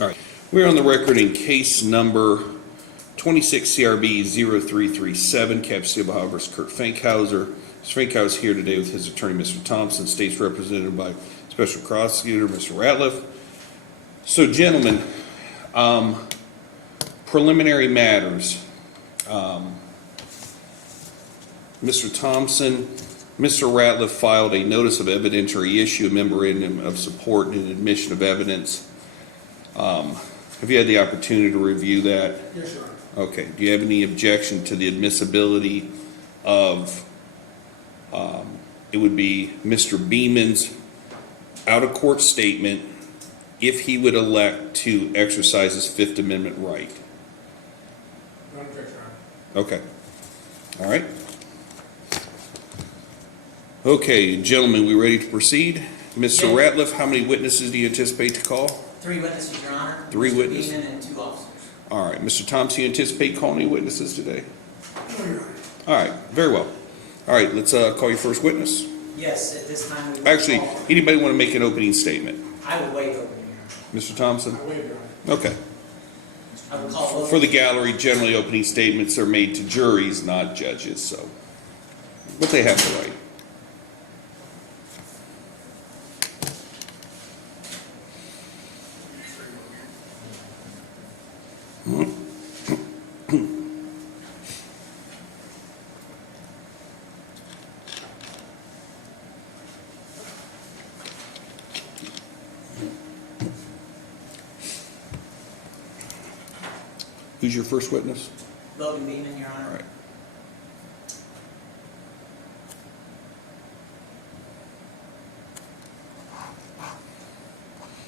All right. We're on the record in case number 26 CRB 0337, Cap City of Ohio versus Kurt Fankhauser. Mr. Fankhauser is here today with his attorney, Mr. Thompson, state's represented by Special Prosecutor, Mr. Ratliff. So, gentlemen, preliminary matters. Mr. Thompson, Mr. Ratliff filed a notice of evidentiary issue, a memorandum of support and admission of evidence. Have you had the opportunity to review that? Yes, Your Honor. Okay. Do you have any objection to the admissibility of, it would be Mr. Beeman's out-of-court statement if he would elect to exercise his Fifth Amendment right? No objection, Your Honor. Okay. All right. Okay, gentlemen, we ready to proceed? Mr. Yeah. Ratliff, how many witnesses do you anticipate to call? 3 witnesses, Your Honor. Three Mr. witnesses. Beeman and 2 officers. All right. Mr. Thompson, you anticipate calling any witnesses today? No, Your Honor. All right. Very well. All right. Let's call your first witness. Yes, at this time we will Actually, call. anybody want to make an opening statement? I will waive opening, Your Honor. Mr. Thompson? I waive, Your Honor. Okay. I will call Logan. For the gallery, generally opening statements are made to juries, not judges, so. But they have the right. Who's your first witness? Logan Beeman, Your Honor. All right.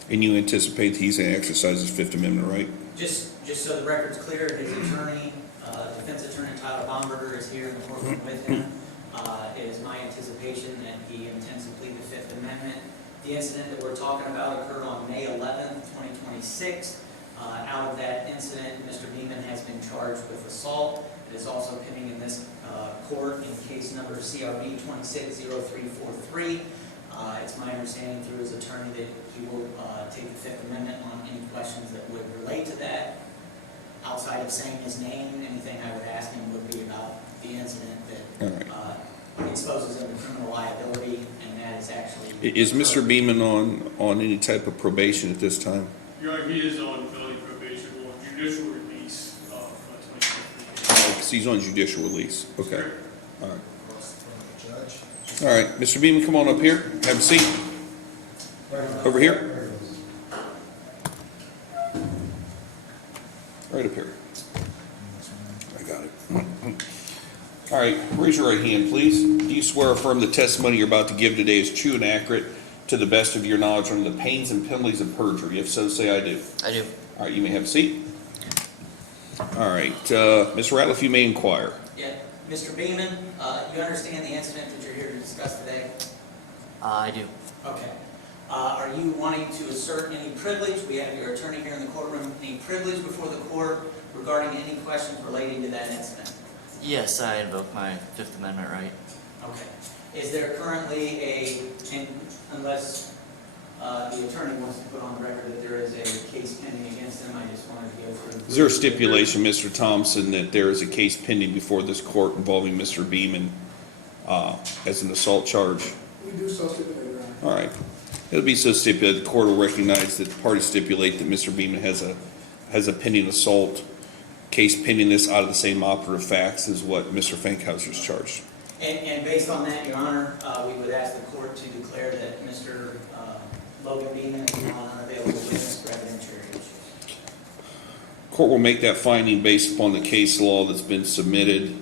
And you anticipate he's going to exercise his Fifth Amendment right? Just so the record's clear, his attorney, defense attorney Tyler Baumberger is here in the courtroom with him. It is my anticipation that he intends to plead the Fifth Amendment. The incident that we're talking about occurred on May 11th, 2026. Out of that incident, Mr. Beeman has been charged with assault. It is also pending in this court in case number CRB 260343. It's my understanding through his attorney that he will take the Fifth Amendment on any questions that would relate to that. Outside of saying his name, anything I would ask him would be about the incident that exposes him to criminal liability, and that is actually... Is Mr. Beeman on any type of probation at this time? Your Honor, he is on felony probation or judicial release from 2023. Oh, 'cause he's on judicial release. Okay. Sir. All right. All right. Mr. Beeman, come on up here. Have a seat. Over here. Right up here. I got it. All right. Raise your right hand, please. Do you swear or affirm the testimony you're about to give today is true and accurate to the best of your knowledge under the pains and penalties of perjury? If so, say I do. I do. All right. You may have a seat. All right. Mr. Ratliff, you may inquire. Yeah, Mr. Beeman, you understand the incident that you're here to discuss today? I do. Okay. Are you wanting to assert any privilege? We have your attorney here in the courtroom. Any privilege before the court regarding any questions relating to that incident? Yes, I invoke my Fifth Amendment right. Okay. Is there currently unless the attorney wants to put on the record that there is a case pending against him, I just wanted to go through. Is there a stipulation, Mr. Thompson, that there is a case pending before this court involving Mr. Beeman as an assault charge? We do so stipulate, Your Honor. All right. It'll be so stipulated, the court will recognize that the parties stipulate that Mr. Beeman has a pending assault case pending this out of the same operative facts as what Mr. Fankhauser is charged. And based on that, Your Honor, we would ask the court to declare that Mr. Logan Beeman is not an unavailable witness for evidentiary issues. Court will make that finding based upon the case law that's been submitted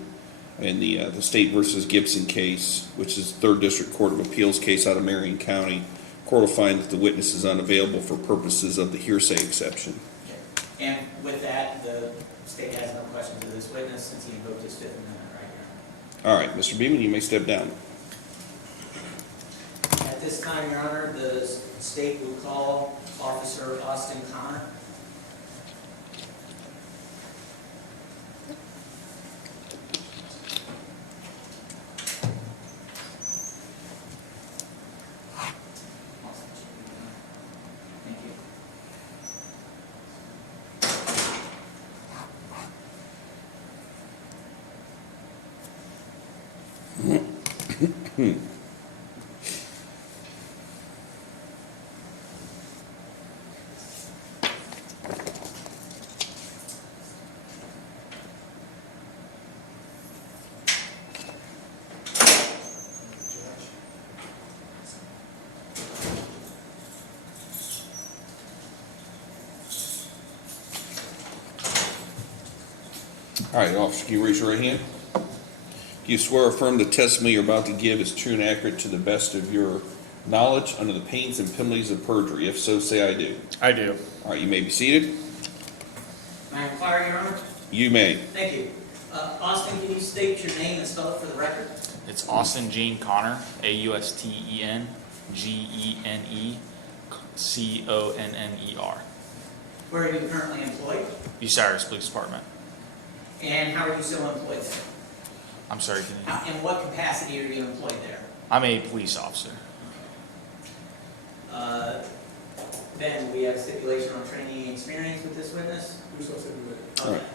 in the State versus Gibson case, which is 3rd District Court of Appeals case out of Marion County. Court will find that the witness is unavailable for purposes of the hearsay exception. Okay. And with that, the state has no questions of this witness since he invoked his Fifth Amendment right here. All right, Mr. Beeman, you may step down. At this time, Your Honor, the state will call Officer Austin Connor. Thank you. All right, officer, can you raise your right hand? Do you swear or affirm the testimony you're about to give is true and accurate to the best of your knowledge under the pains and penalties of perjury? If so, say I do. I do. All right, you may be seated. May I inquire, Your Honor? You may. Thank you. Austin, can you state your name and spell it for the record? It's Austin Gene Connor, Austen Gene Conner. Where are you currently employed? Bucyrus Police Department. And how are you still employed there? I'm sorry, can you? In what capacity are you employed there? I'm a police officer. Ben, we have stipulation on training and experience with this witness? Do so stipulated. All right. Okay.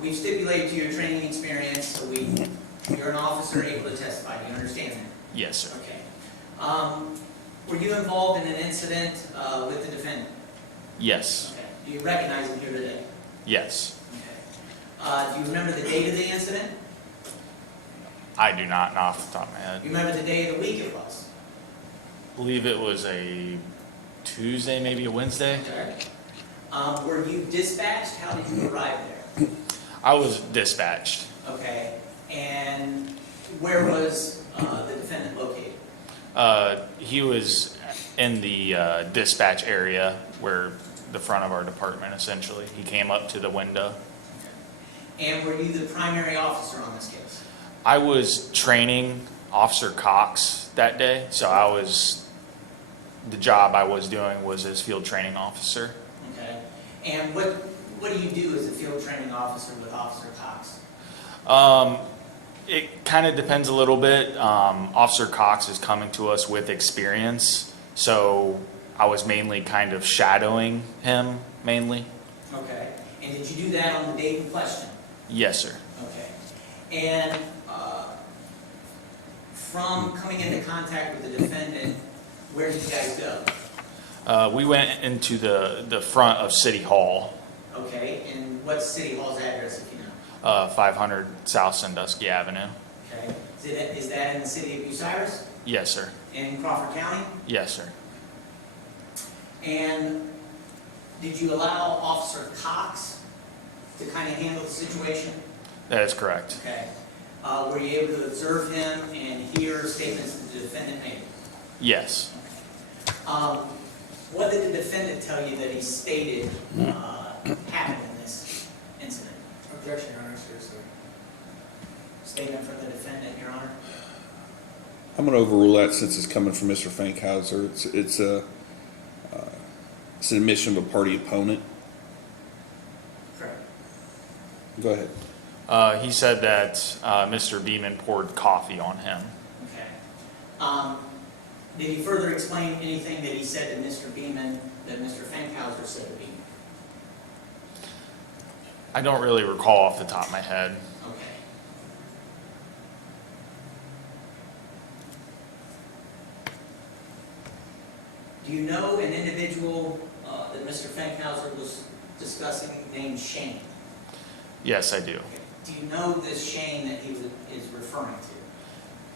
We've stipulated to your training and experience, so you're an officer able to testify. Do you understand that? Yes, sir. Okay. Were you involved in an incident with the defendant? Yes. Okay. Do you recognize him here today? Yes. Okay. Do you remember the date of the incident? I do not off the top of my head. Do you remember the day of the week it was? I believe it was a Tuesday, maybe a Wednesday. Okay. Were you dispatched? How did you arrive there? I was dispatched. Okay. And where was the defendant located? He was in the dispatch area where the front of our department, essentially. He came up to the window. And were you the primary officer on this case? I was training Officer Cox that day, so the job I was doing was as field training officer. Okay. And what do you do as a field training officer with Officer Cox? It kind of depends a little bit. Officer Cox is coming to us with experience, so I was mainly kind of shadowing him, mainly. Okay. And did you do that on the date in question? Yes, sir. Okay. And from coming into contact with the defendant, where did you guys go? We went into the front of City Hall, Okay. And what's City Hall's address, if you know? 500 South Sandusky Avenue. Okay. Is that in the city of Bucyrus? Yes, sir. In Crawford County? Yes, sir. And did you allow Officer Cox to kind of handle the situation? That is correct. Okay. Were you able to observe him and hear statements that the defendant made? Yes. What did the defendant tell you that he stated happened in this incident? Objection, Your Honor, seriously. Statement from the defendant, Your Honor? I'm going to overrule that since it's coming from Mr. Fankhauser. It's an admission of a party opponent. Correct. Go ahead. He said that Mr. Beeman poured coffee on him. Okay. Did he further explain anything that he said to Mr. Beeman that Mr. Fankhauser said to Beeman? I don't really recall off the top of my head. Okay. Do you know an individual that Mr. Fankhauser was discussing named Shane? Yes, I do. Okay. Do you know this Shane that he is referring to?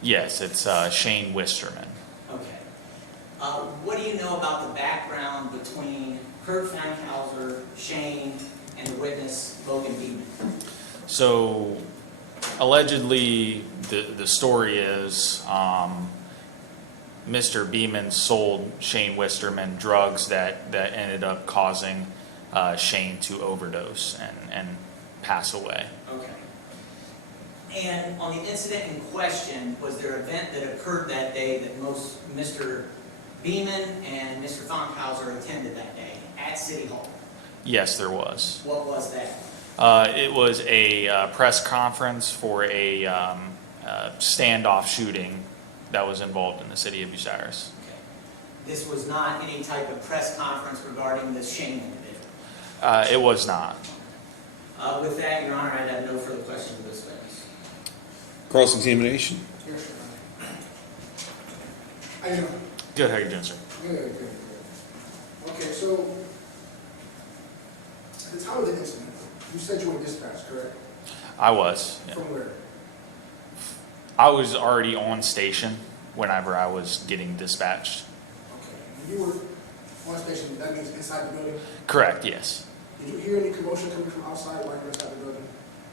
Yes, it's Shane Wisterman. Okay. What do you know about the background between Kurt Fankhauser, Shane, and the witness, Logan Beeman? So, allegedly, the story is Mr. Beeman sold Shane Wisterman drugs that ended up causing Shane to overdose and pass away. Okay. And on the incident in question, was there an event that occurred that day that Mr. Beeman and Mr. Fankhauser attended that day at City Hall? Yes, there was. What was that? It was a press conference for a standoff shooting that was involved in the city of Bucyrus. Okay. This was not any type of press conference regarding this Shane individual? It was not. With that, Your Honor, I have no further questions of this witness. Cross-examination. Yes, Your Honor. How you doing? Good, how you doing, sir? Good. Okay, so, at the time of the incident, you said you were dispatched, correct? I was. Yeah. From where? I was already on station whenever I was getting dispatched. Okay, when you were on station, that means inside the building? Correct, yes. Did you hear any commotion coming from outside while you were inside the building?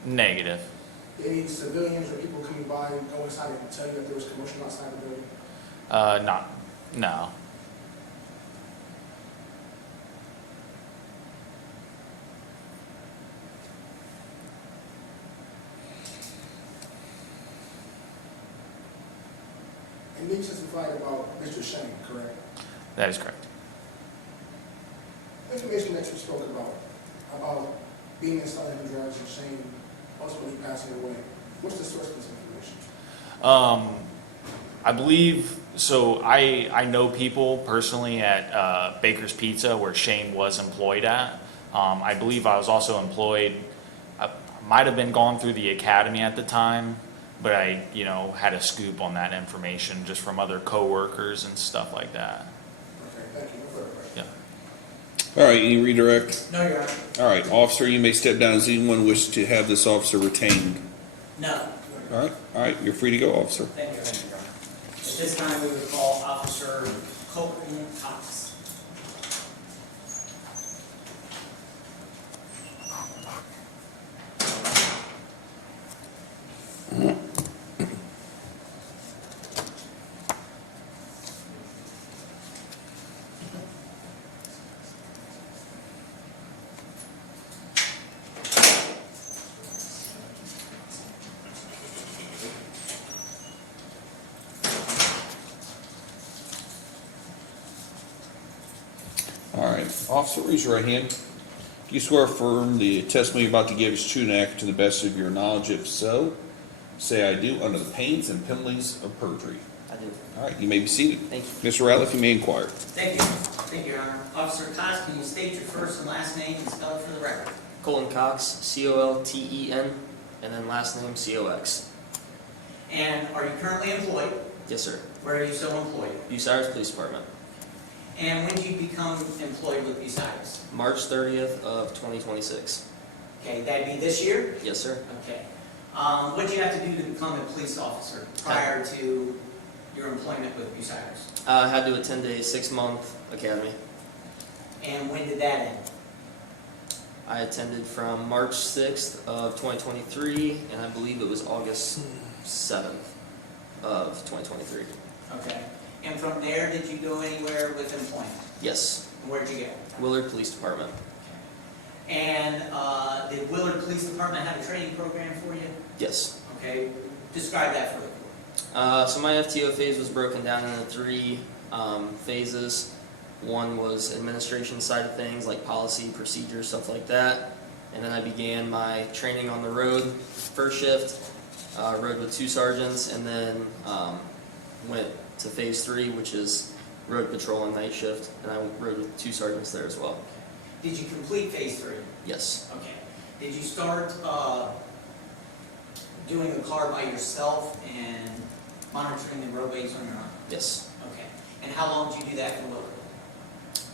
Negative. Did any civilians or people coming by go inside and tell you that there was commotion outside the building? No. And then you testified about Mr. Shane, correct? That is correct. Information that you spoke about being inside of drugs and Shane ultimately passing away. What's the source of this information? I believe, so I know people personally at Baker's Pizza where Shane was employed at. I believe I was also employed, I might have been gone through the academy at the time, but I, had a scoop on that information just from other coworkers and stuff like that. Okay, thank you. No further questions. Yeah. All right, any redirect? No, Your Honor. All right, officer, you may step down. Does anyone wish to have this officer retained? No. All right, you're free to go, officer. Thank you, Your Honor. At this time, we would call Officer Colton Cox. All right, officer, raise your right hand. Do you swear or affirm the testimony you're about to give is true and accurate to the best of your knowledge? If so, say I do under the pains and penalties of perjury. I do. All right, you may be seated. Thank you. Mr. Ratliff, you may inquire. Thank you, Your Honor. Officer Cox, can you state your first and last name and spell it for the record? Colton Cox, C-O-L-T-E-N, and then last name C-O-X. And are you currently employed? Yes, sir. Where are you still employed? Bucyrus Police Department. And when did you become employed with Bucyrus? March 30th of 2026. Okay, that'd be this year? Yes, sir. Okay. What did you have to do to become a police officer prior to your employment with Bucyrus? I had to attend a 6-month academy. And when did that end? I attended from March 6th of 2023, and I believe it was August 7th of 2023. Okay. And from there, did you go anywhere with employment? Yes. And where'd you go? Willard Police Department. And did Willard Police Department have a training program for you? Yes. Okay. Describe that for the court. So my FTO phase was broken down into 3 phases. One was administration side of things, like policy, procedure, stuff like that. And then I began my training on the road, first shift, rode with 2 sergeants, and then went to phase 3, which is road patrol and night shift, and I rode with 2 sergeants there as well. Did you complete phase 3? Yes. Okay. Did you start doing the car by yourself and monitoring the roadways on your own? Yes. Okay. And how long did you do that for Willard?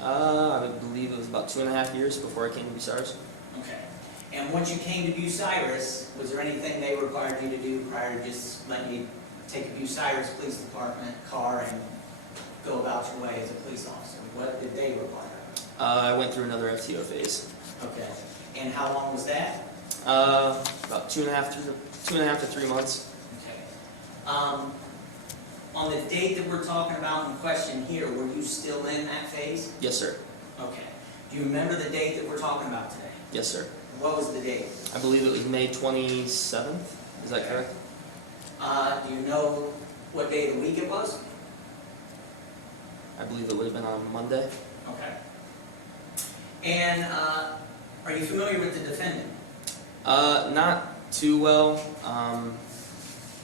I believe it was about 2.5 years before I came to Bucyrus. Okay. And once you came to Bucyrus, was there anything they required you to do prior to just letting you take a Bucyrus Police Department car and go about your way as a police officer? What did they require? I went through another FTO phase. Okay. And how long was that? About 2.5 to 3 months. Okay. On the date that we're talking about in question here, were you still in that phase? Yes, sir. Okay. Do you remember the date that we're talking about today? Yes, sir. What was the date? I believe it was May 27th. Is that correct? Do you know what day of the week it was? I believe it would have been on Monday. Okay. And are you familiar with the defendant? Not too well, Did you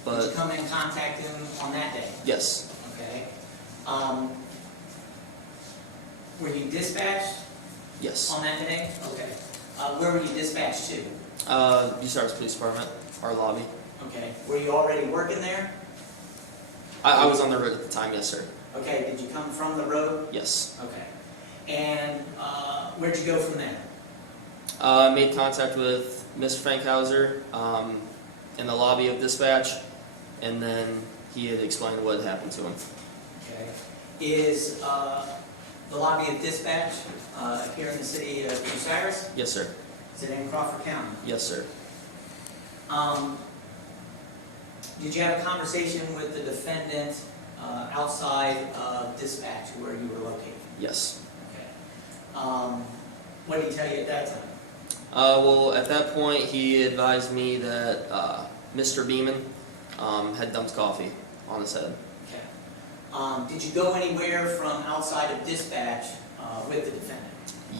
but come in contact him on that day? yes. Okay. Were you dispatched Yes. on that day? Okay. Where were you dispatched to? Bucyrus Police Department, our lobby. Okay. Were you already working there? I was on the road at the time, yes, sir. Okay, did you come from the road? Yes. Okay. And where'd you go from there? I made contact with Mr. Fankhauser in the lobby of dispatch, and then he had explained what had happened to him. Okay. Is the lobby of dispatch here in the city of Bucyrus? Yes, sir. Is it in Crawford County? Yes, sir. Did you have a conversation with the defendant outside of dispatch where you were located? Yes. Okay. What did he tell you at that time? Well, at that point, he advised me that Mr. Beeman had dumped coffee on his head. Okay. Did you go anywhere from outside of dispatch with the defendant?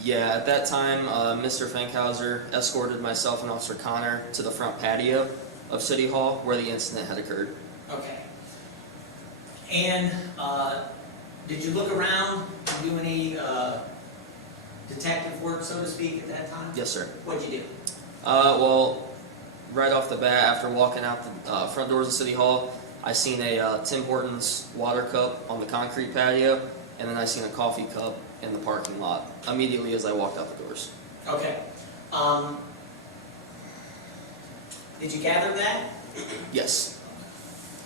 Yeah, at that time, Mr. Fankhauser escorted myself and Officer Connor to the front patio of City Hall where the incident had occurred. Okay. And did you look around and do any detective work, so to speak, at that time? Yes, sir. What'd you do? Well, right off the bat, after walking out the front doors of City Hall, I seen a Tim Hortons water cup on the concrete patio, and then I seen a coffee cup in the parking lot immediately as I walked out the doors. Okay. Did you gather that? Yes.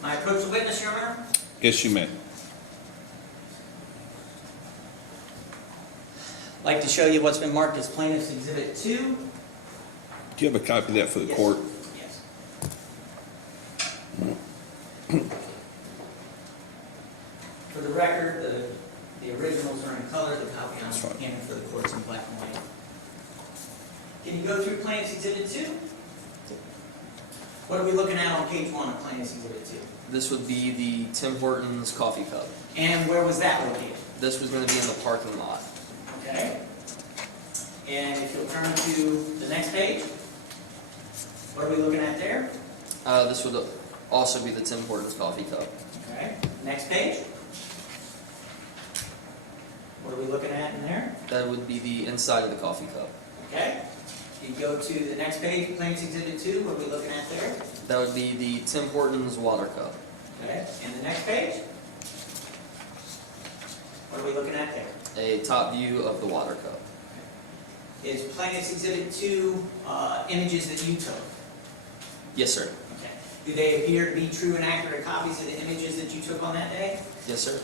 May I approach the witness, Your Honor? Yes, you may. I'd like to show you what's been marked as Plaintiff's Exhibit 2. Do you have a copy of that for the Yes. court? Yes. For the record, the originals are in color, the copy That's I'm fine. handing for the court's in black and white. Can you go through Plaintiff's Exhibit 2? What are we looking at on page 1 of Plaintiff's Exhibit 2? This would be the Tim Hortons coffee cup. And where was that located? This was going to be in the parking lot. Okay. And if you'll turn to the next page, what are we looking at there? This would also be the Tim Hortons coffee cup. Okay. Next page. What are we looking at in there? That would be the inside of the coffee cup. Okay. You go to the next page, Plaintiff's Exhibit 2, what are we looking at there? That would be the Tim Hortons water cup. Okay. And the next page? What are we looking at there? A top view of the water cup. Is Plaintiff's Exhibit 2 images that you took? Yes, sir. Okay. Do they appear to be true and accurate copies of the images that you took on that day? Yes, sir.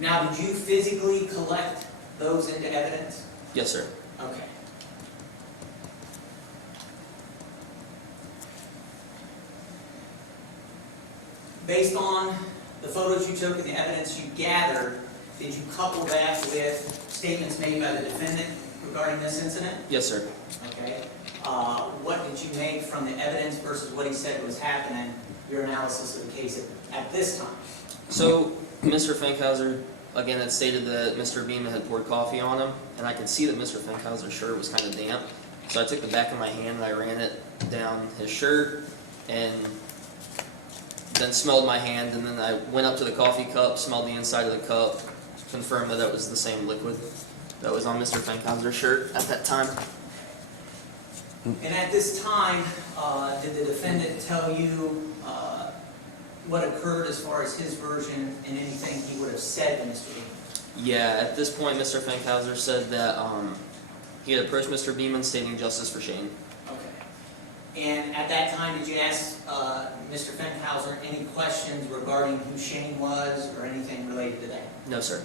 Now, did you physically collect those into evidence? Yes, sir. Okay. Based on the photos you took and the evidence you gathered, did you couple that with statements made by the defendant regarding this incident? Yes, sir. Okay. What did you make from the evidence versus what he said was happening, your analysis of the case at this time? So, Mr. Fankhauser, again, had stated that Mr. Beeman had poured coffee on him, and I could see that Mr. Fankhauser's shirt was kind of damp. So I took the back of my hand and I ran it down his shirt, and then smelled my hand, and then I went up to the coffee cup, smelled the inside of the cup, confirmed that it was the same liquid that was on Mr. Fankhauser's shirt at that time. And at this time, did the defendant tell you what occurred as far as his version and anything he would have said to Mr. Beeman? Yeah, at this point, Mr. Fankhauser said that he had approached Mr. Beeman stating justice for Shane. Okay. And at that time, did you ask Mr. Fankhauser any questions regarding who Shane was or anything related to that? No, sir.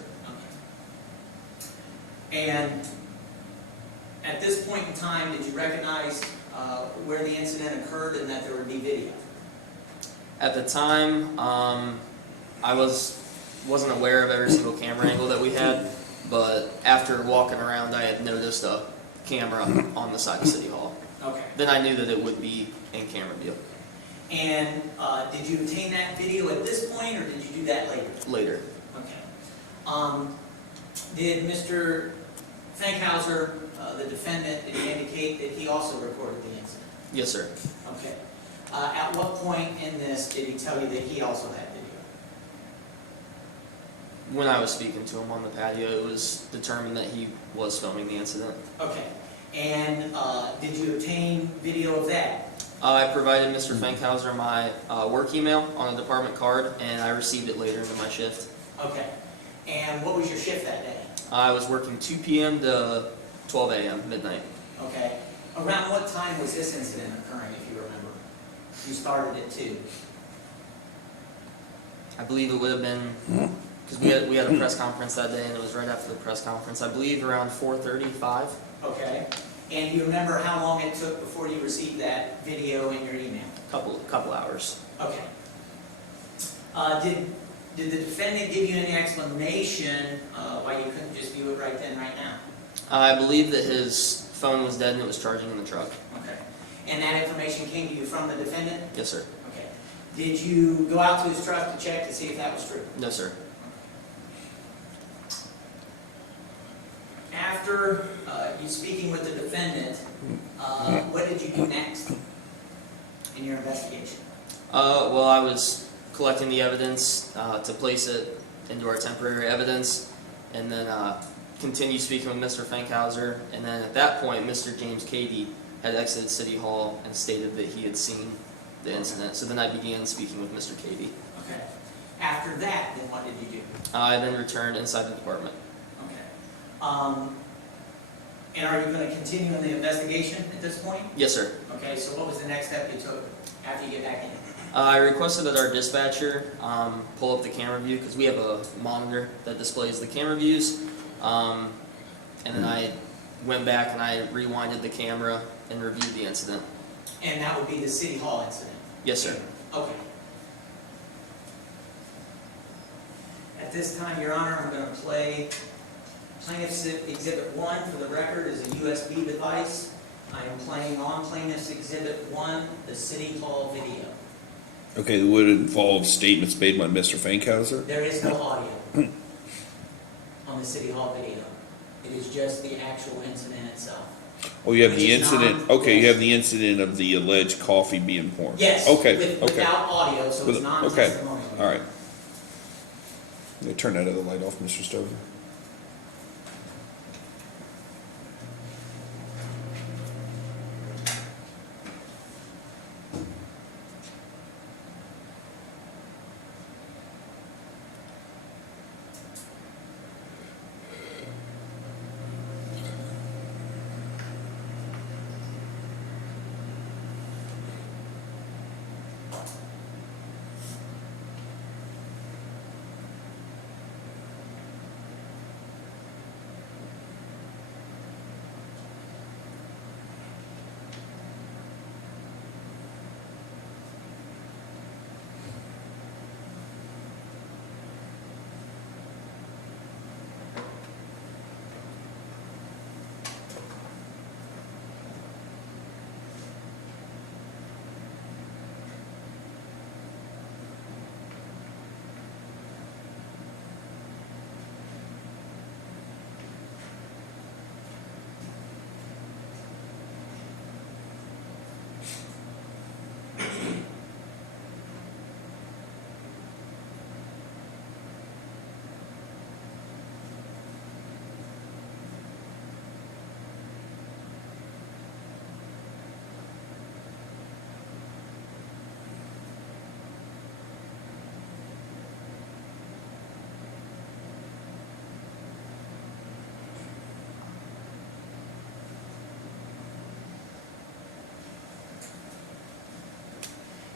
Okay. And at this point in time, did you recognize where the incident occurred and that there would be video? At the time, I wasn't aware of every single camera angle that we had, but after walking around, I had noticed a camera on the side of City Hall. Okay. Then I knew that it would be in camera view. And did you obtain that video at this point, or did you do that later? Later. Okay. Did Mr. Fankhauser, the defendant, did he indicate that he also recorded the incident? Yes, sir. Okay. At what point in this did he tell you that he also had video? When I was speaking to him on the patio, it was determined that he was filming the incident. Okay. And did you obtain video of that? I provided Mr. Fankhauser my work email on a department card, and I received it later into my shift. Okay. And what was your shift that day? I was working 2 p.m. to 12 a.m. midnight. Okay. Around what time was this incident occurring, if you remember? You started at 2. I believe it would have been because we had a press conference that day, and it was right after the press conference. I believe around 4:35. Okay. And you remember how long it took before you received that video in your email? Couple hours. Okay. Did the defendant give you any explanation why you couldn't just view it right then, right now? I believe that his phone was dead and it was charging in the truck. Okay. And that information came to you from the defendant? Yes, sir. Okay. Did you go out to his truck to check to see if that was true? No, sir. After you speaking with the defendant, what did you do next in your investigation? Well, I was collecting the evidence to place it into our temporary evidence, and then continued speaking with Mr. Fankhauser, and then at that point, Mr. James Cady had exited City Hall and stated that he had seen the incident. So then I began speaking with Mr. Cady. Okay. After that, then what did you do? I then returned inside the department. Okay. And are you going to continue in the investigation at this point? Yes, sir. Okay, so what was the next step you took after you get back in? I requested that our dispatcher pull up the camera view because we have a monitor that displays the camera views. And then I went back and I rewinded the camera and reviewed the incident. And that would be the City Hall incident? Yes, sir. Okay. At this time, Your Honor, I'm going to play Plaintiff's Exhibit 1 for the record is a USB device. I am playing on Plaintiff's Exhibit 1, the City Hall video. Okay, would it involve statements made by Mr. Fankhauser? There is no audio on the City Hall video. It is just the actual incident itself. Oh, you have Which the is incident, non- okay, you yes. have the incident of the alleged coffee being poured? Yes, Okay, okay, without audio, so it's okay, non-testimonial. all right. Let me turn that other light off, Mr. Stover.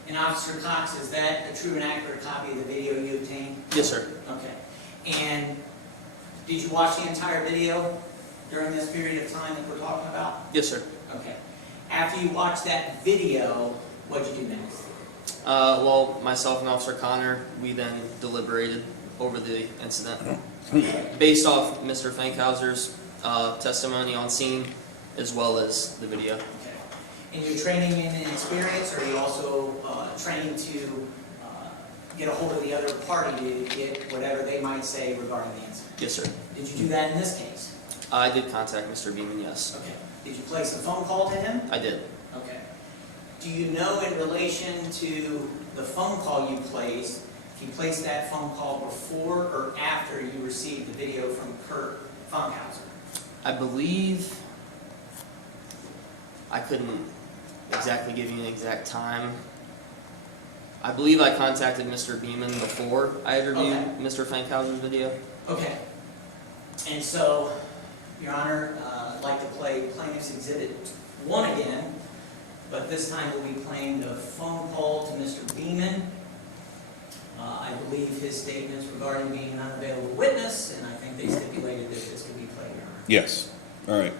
And Officer Cox, is that a true and accurate copy of the video you obtained? Yes, sir. Okay. And did you watch the entire video during this period of time that we're talking about? Yes, sir. Okay. After you watched that video, what'd you do next? Well, myself and Officer Connor, we then deliberated over the incident. Based off Mr. Fankhauser's testimony on scene, as well as the video. Okay. In your training and experience, are you also trained to get a hold of the other party to get whatever they might say regarding the incident? Yes, sir. Did you do that in this case? I did contact Mr. Beeman, yes. Okay. Did you place a phone call to him? I did. Okay. Do you know in relation to the phone call you placed, if you placed that phone call before or after you received the video from Kurt Fankhauser? I believe I couldn't exactly give you an exact time. I believe I contacted Mr. Beeman before I had reviewed Okay. Mr. Fankhauser's video. Okay. And so, Your Honor, I'd like to play Plaintiff's Exhibit 1 again, but this time we'll be playing the phone call to Mr. Beeman. I believe his statements regarding being an unavailable witness, and I think they stipulated that this could be played, Your Honor. Yes. All right.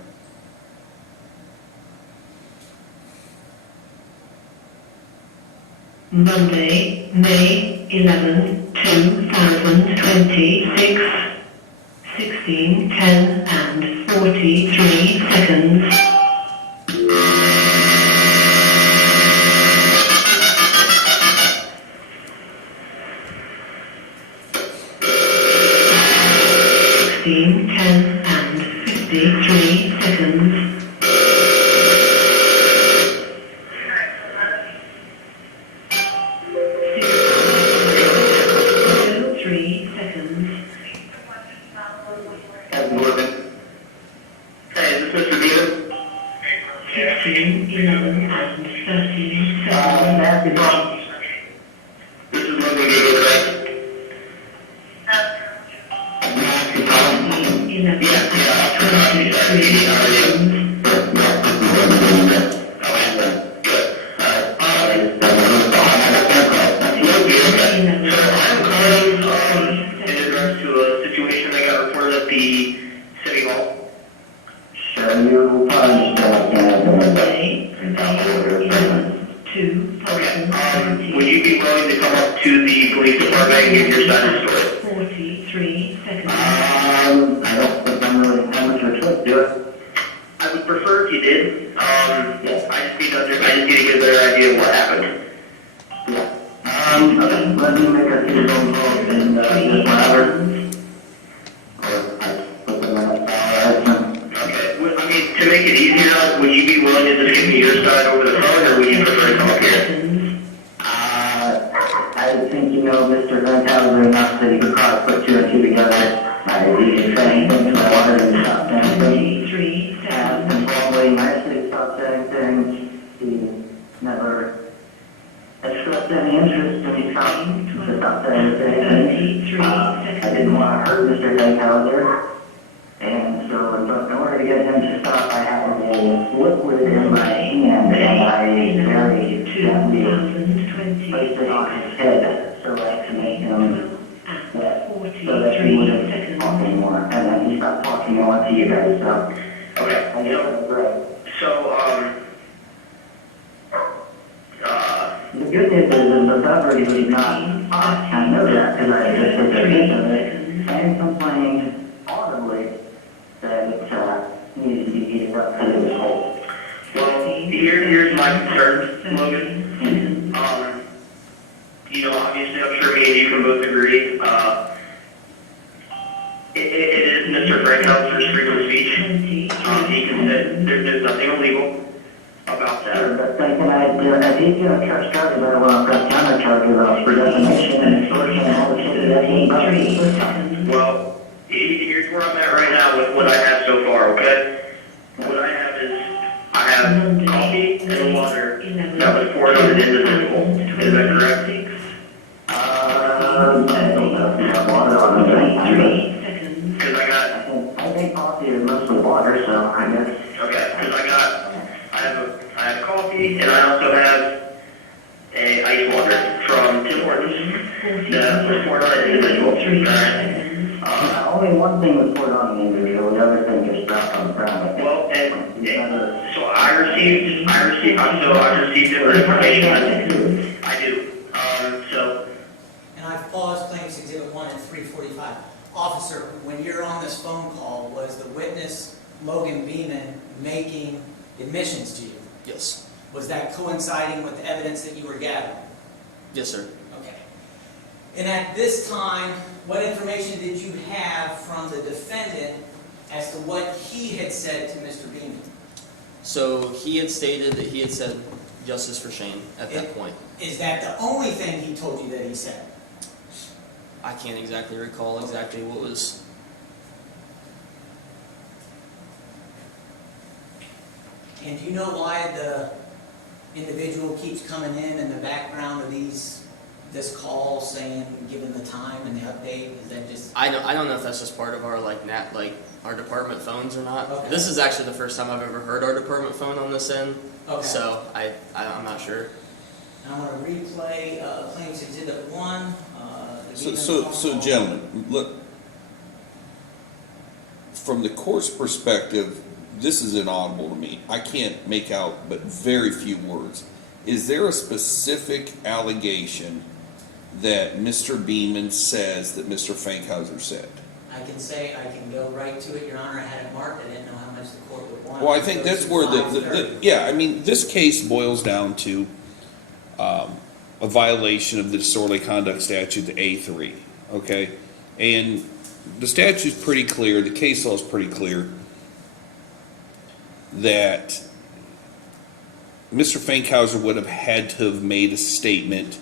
Monday, May 11, 2026, 16:10 and 43 seconds. And 53 seconds. 3 seconds. Hey, is this Mr. Beeman? 16, 11 and 13 seconds. This is Logan Beeman, right? 11, 23 seconds. To a situation that got reported at the City Hall. Monday, May 11, 2026. Would you be willing to come up to the police department and give your side of the story? 43 seconds. I don't think I'm really how much of a choice to do it. I would prefer if you did. I just need to get a better idea of what happened. Okay, let me make a few phone calls and just whatever. Okay, I mean, to make it easier, would you be willing to just give me your side over the phone, or would you prefer to come up here? I think you know Mr. Fankhauser enough that he could probably put 2 and 2 together. He didn't say anything, so I wanted him to stop saying things. 23 seconds. And probably nicely stop saying things. He never expressed any interest in me trying to stop saying things. I didn't want to hurt Mr. Fankhauser. And so, in order to get him to stop, I had a liquid in my hand, and I very gently placed it on his head so as to make him wet, so that he wouldn't talk anymore. And then he stopped talking on to you guys, so. Okay. I guess that's great. So, the good news is that the beverage was not hot. I know that because I just took a hit of it and complained audibly that it needed to be heated up because it was cold. Well, here's my concern, Logan. Obviously, I'm sure me and you can both agree. It is Mr. Fankhauser's freedom of speech. He can say there's nothing illegal about that. But then if he's going to press charges, I want to press counter charges for defamation and extortion and all the shit that he does. Well, here's where I'm at right now with what I have so far, okay? What I have is, I have coffee and water that was poured on an individual. Is that correct? I don't know if you have water on it. Because I think coffee is mostly water, so I guess. Okay, because I have coffee and I also have ice water from Tim Hortons that was poured on an individual. Only one thing was poured on an individual, the other thing just dropped on the ground. Well, so I received different information. I do. And I've paused Plaintiff's Exhibit 1 at 3:45. Officer, when you're on this phone call, was the witness, Logan Beeman, making admissions to you? Yes. Was that coinciding with the evidence that you were gathering? Yes, sir. Okay. And at this time, what information did you have from the defendant as to what he had said to Mr. Beeman? So he had stated that he had said justice for Shane at that point. Is that the only thing he told you that he said? I can't exactly recall exactly what was. And do you know why the individual keeps coming in the background of these this call saying, given the time and the update, is that just? I don't know if that's just part of our our department phones or not. Okay. This is actually the first time I've ever heard our department phone on this end. Okay. So I'm not sure. And I'm gonna replay, claims exhibit 1, the So, Beeman so, phone so call. gentlemen, look, from the court's perspective, this is inaudible to me. I can't make out but very few words. Is there a specific allegation that Mr. Beeman says that Mr. Fankhauser said? I can go right to it, Your Honor, I had it marked, I didn't know how much the court would want. Well, I think that's where yeah, I mean, this case boils down to a violation of the disorderly conduct statute, the A3, okay? And the statute's pretty clear, the case law is pretty clear, that Mr. Fankhauser would have had to have made a statement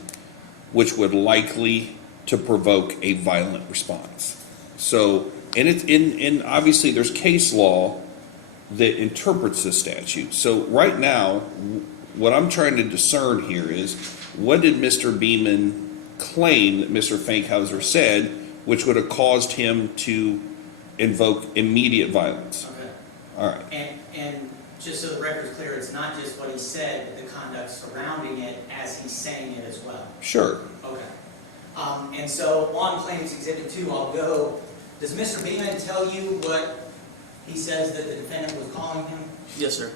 which would likely to provoke a violent response. So, and it's in obviously there's case law that interprets the statute. So right now, what I'm trying to discern here is, what did Mr. Beeman claim that Mr. Fankhauser said, which would have caused him to invoke immediate violence? Okay. All right. And just so the record's clear, it's not just what he said, but the conduct surrounding it as he's saying it as well. Sure. Okay. And so on claims exhibit 2, I'll go, does Mr. Beeman tell you what he says that the defendant was calling him? Yes, sir.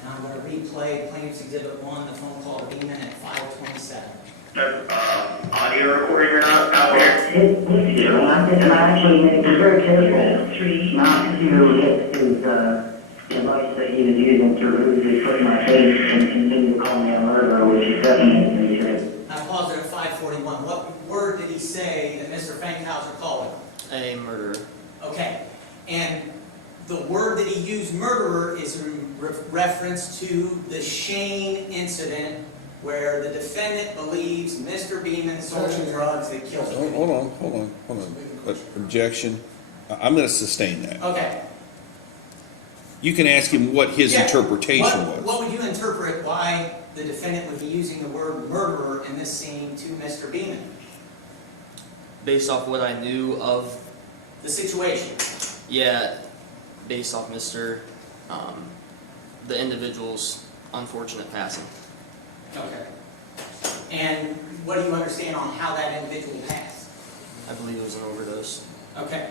And I'm going to replay claims exhibit 1, the phone call to Beeman at 5:27. Audio recording or not out there? And I actually made it very careful 3, Not to hit his device that he was using to rudely put in my face and continue to call me a murderer, which is definitely true. I paused it at 5:41. What word did he say that Mr. Fankhauser called him? A murderer. Okay. And the word that he used, murderer, is in reference to the Shane incident where the defendant believes Mr. Beeman sold him drugs that killed him. Hold on. Objection. I'm going to sustain that. Okay. You can ask him what his Yeah. interpretation What was. would you interpret why the defendant would be using the word murderer in this scene to Mr. Beeman? Based off what I knew of, The situation. yeah, based off the individual's unfortunate passing. Okay. And what do you understand on how that individual passed? I believe it was an overdose. Okay.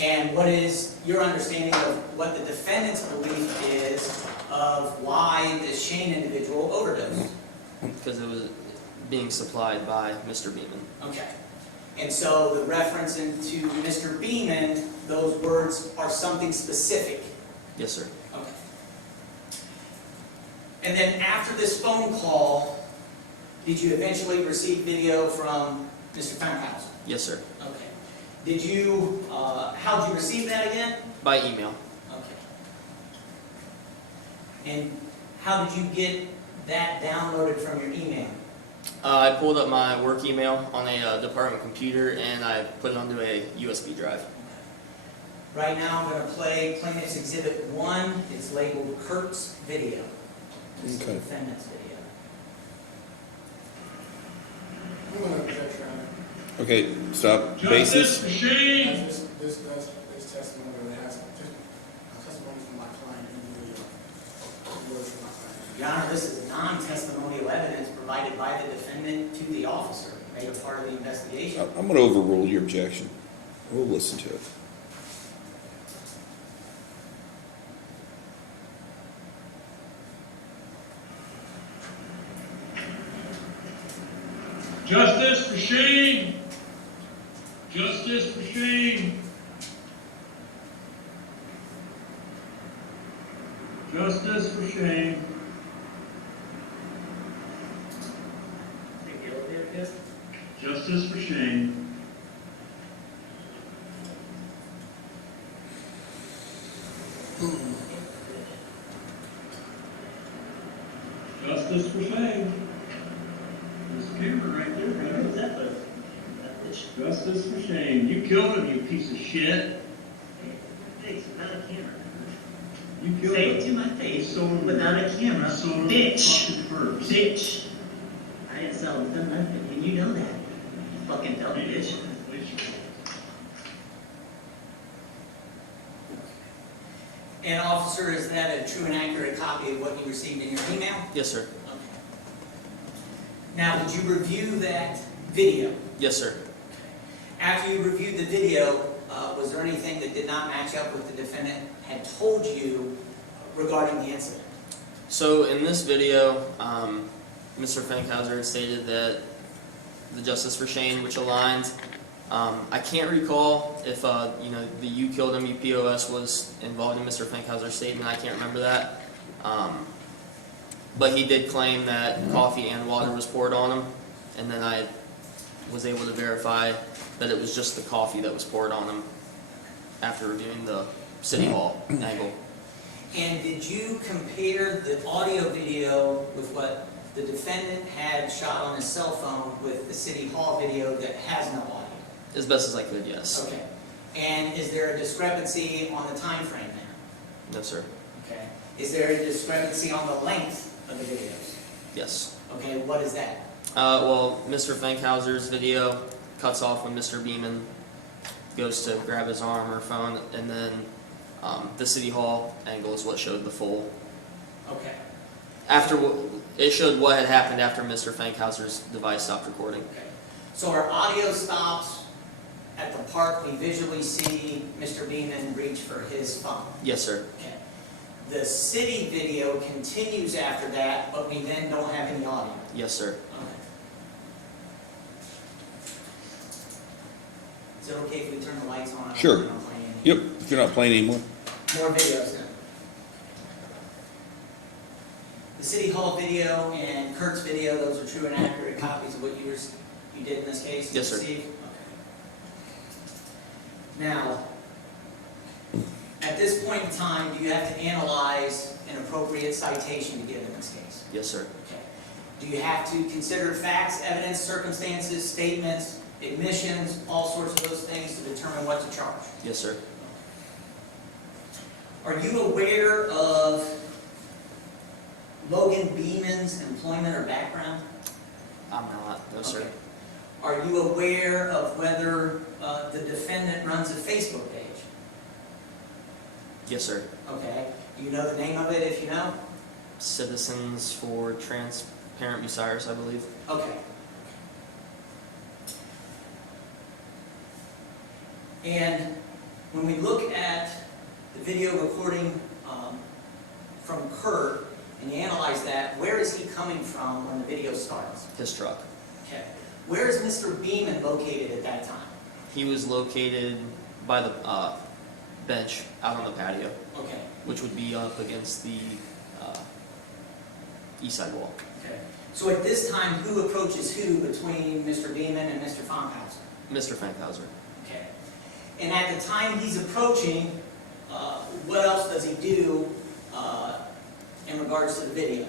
And what is your understanding of what the defendant's belief is of why this Shane individual overdosed? Because it was being supplied by Mr. Beeman. Okay. And so the reference into Mr. Beeman, those words are something specific. Yes, sir. Okay. And then after this phone call, did you eventually receive video from Mr. Fankhauser? Yes, sir. Okay. Did you, how did you receive that again? By email. Okay. And how did you get that downloaded from your email? I pulled up my work email on a department computer and I put it onto a USB drive. Right now, I'm going to play Plaintiff's Exhibit 1. It's labeled Kurt's video. This is the Okay. defendant's video. I'm going to object, Your Honor. Okay, stop. Basis. Justice Machine! As this testimony that has testimony from my client in the video. Words from my client. Your Honor, this is non-testimonial evidence provided by the defendant to the officer, made a part of the investigation. I'm going to overrule your objection. We'll listen to it. Justice Machine! Justice Machine! Justice Machine! Justice Machine! Justice Machine! There's a camera right there, man. Justice Machine, you killed him, you piece of shit. Say it to my face, without a camera, bitch. Bitch. I didn't sell them nothing, and you know that. You fucking dumb bitch. And officer, is that a true and accurate copy of what you received in your email? Yes, sir. Okay. Now, did you review that video? Yes, sir. After you reviewed the video, was there anything that did not match up with the defendant had told you regarding the incident? So in this video, Mr. Fankhauser stated that the justice for Shane, which aligned. I can't recall if you know, the "you killed him, you POS" was involved in Mr. Fankhauser's statement. I can't remember that. But he did claim that coffee and water was poured on him, and then I was able to verify that it was just the coffee that was poured on him after reviewing the City Hall angle. And did you compare the audio video with what the defendant had shot on his cell phone with the City Hall video that has no audio? As best as I could, yes. Okay. And is there a discrepancy on the time frame there? No, sir. Okay. Is there a discrepancy on the length of the videos? Yes. Okay, what is that? Well, Mr. Fankhauser's video cuts off when Mr. Beeman goes to grab his arm or phone, and then the City Hall angle is what showed the full. Okay. It showed what had happened after Mr. Fankhauser's device stopped recording. Okay. So our audio stops at the part we visually see Mr. Beeman reach for his phone. Yes, sir. Okay. The city video continues after that, but we then don't have any audio. Yes, sir. Okay. Is it okay if we turn the lights on? Sure. We're not playing any- Yep, if you're not playing anymore. More videos then. The City Hall video and Kurt's video, those are true and accurate copies of what you did in this case? Yes, sir. Received? Okay. Now, at this point in time, do you have to analyze an appropriate citation to give in this case? Yes, sir. Okay. Do you have to consider facts, evidence, circumstances, statements, admissions, all sorts of those things to determine what to charge? Yes, sir. Are you aware of Logan Beeman's employment or background? I'm not. No, sir. Okay. Are you aware of whether the defendant runs a Facebook page? Yes, sir. Okay. Do you know the name of it if you know? Citizens for Transparent Bucyrus, I believe. Okay. And when we look at the video recording from Kurt, and you analyze that, where is he coming from when the video starts? His truck. Okay. Where is Mr. Beeman located at that time? He was located by the bench out on the patio, Okay. which would be up against the east side wall. Okay. So at this time, who approaches who between Mr. Beeman and Mr. Fankhauser? Mr. Fankhauser. Okay. And at the time he's approaching, what else does he do in regards to the video?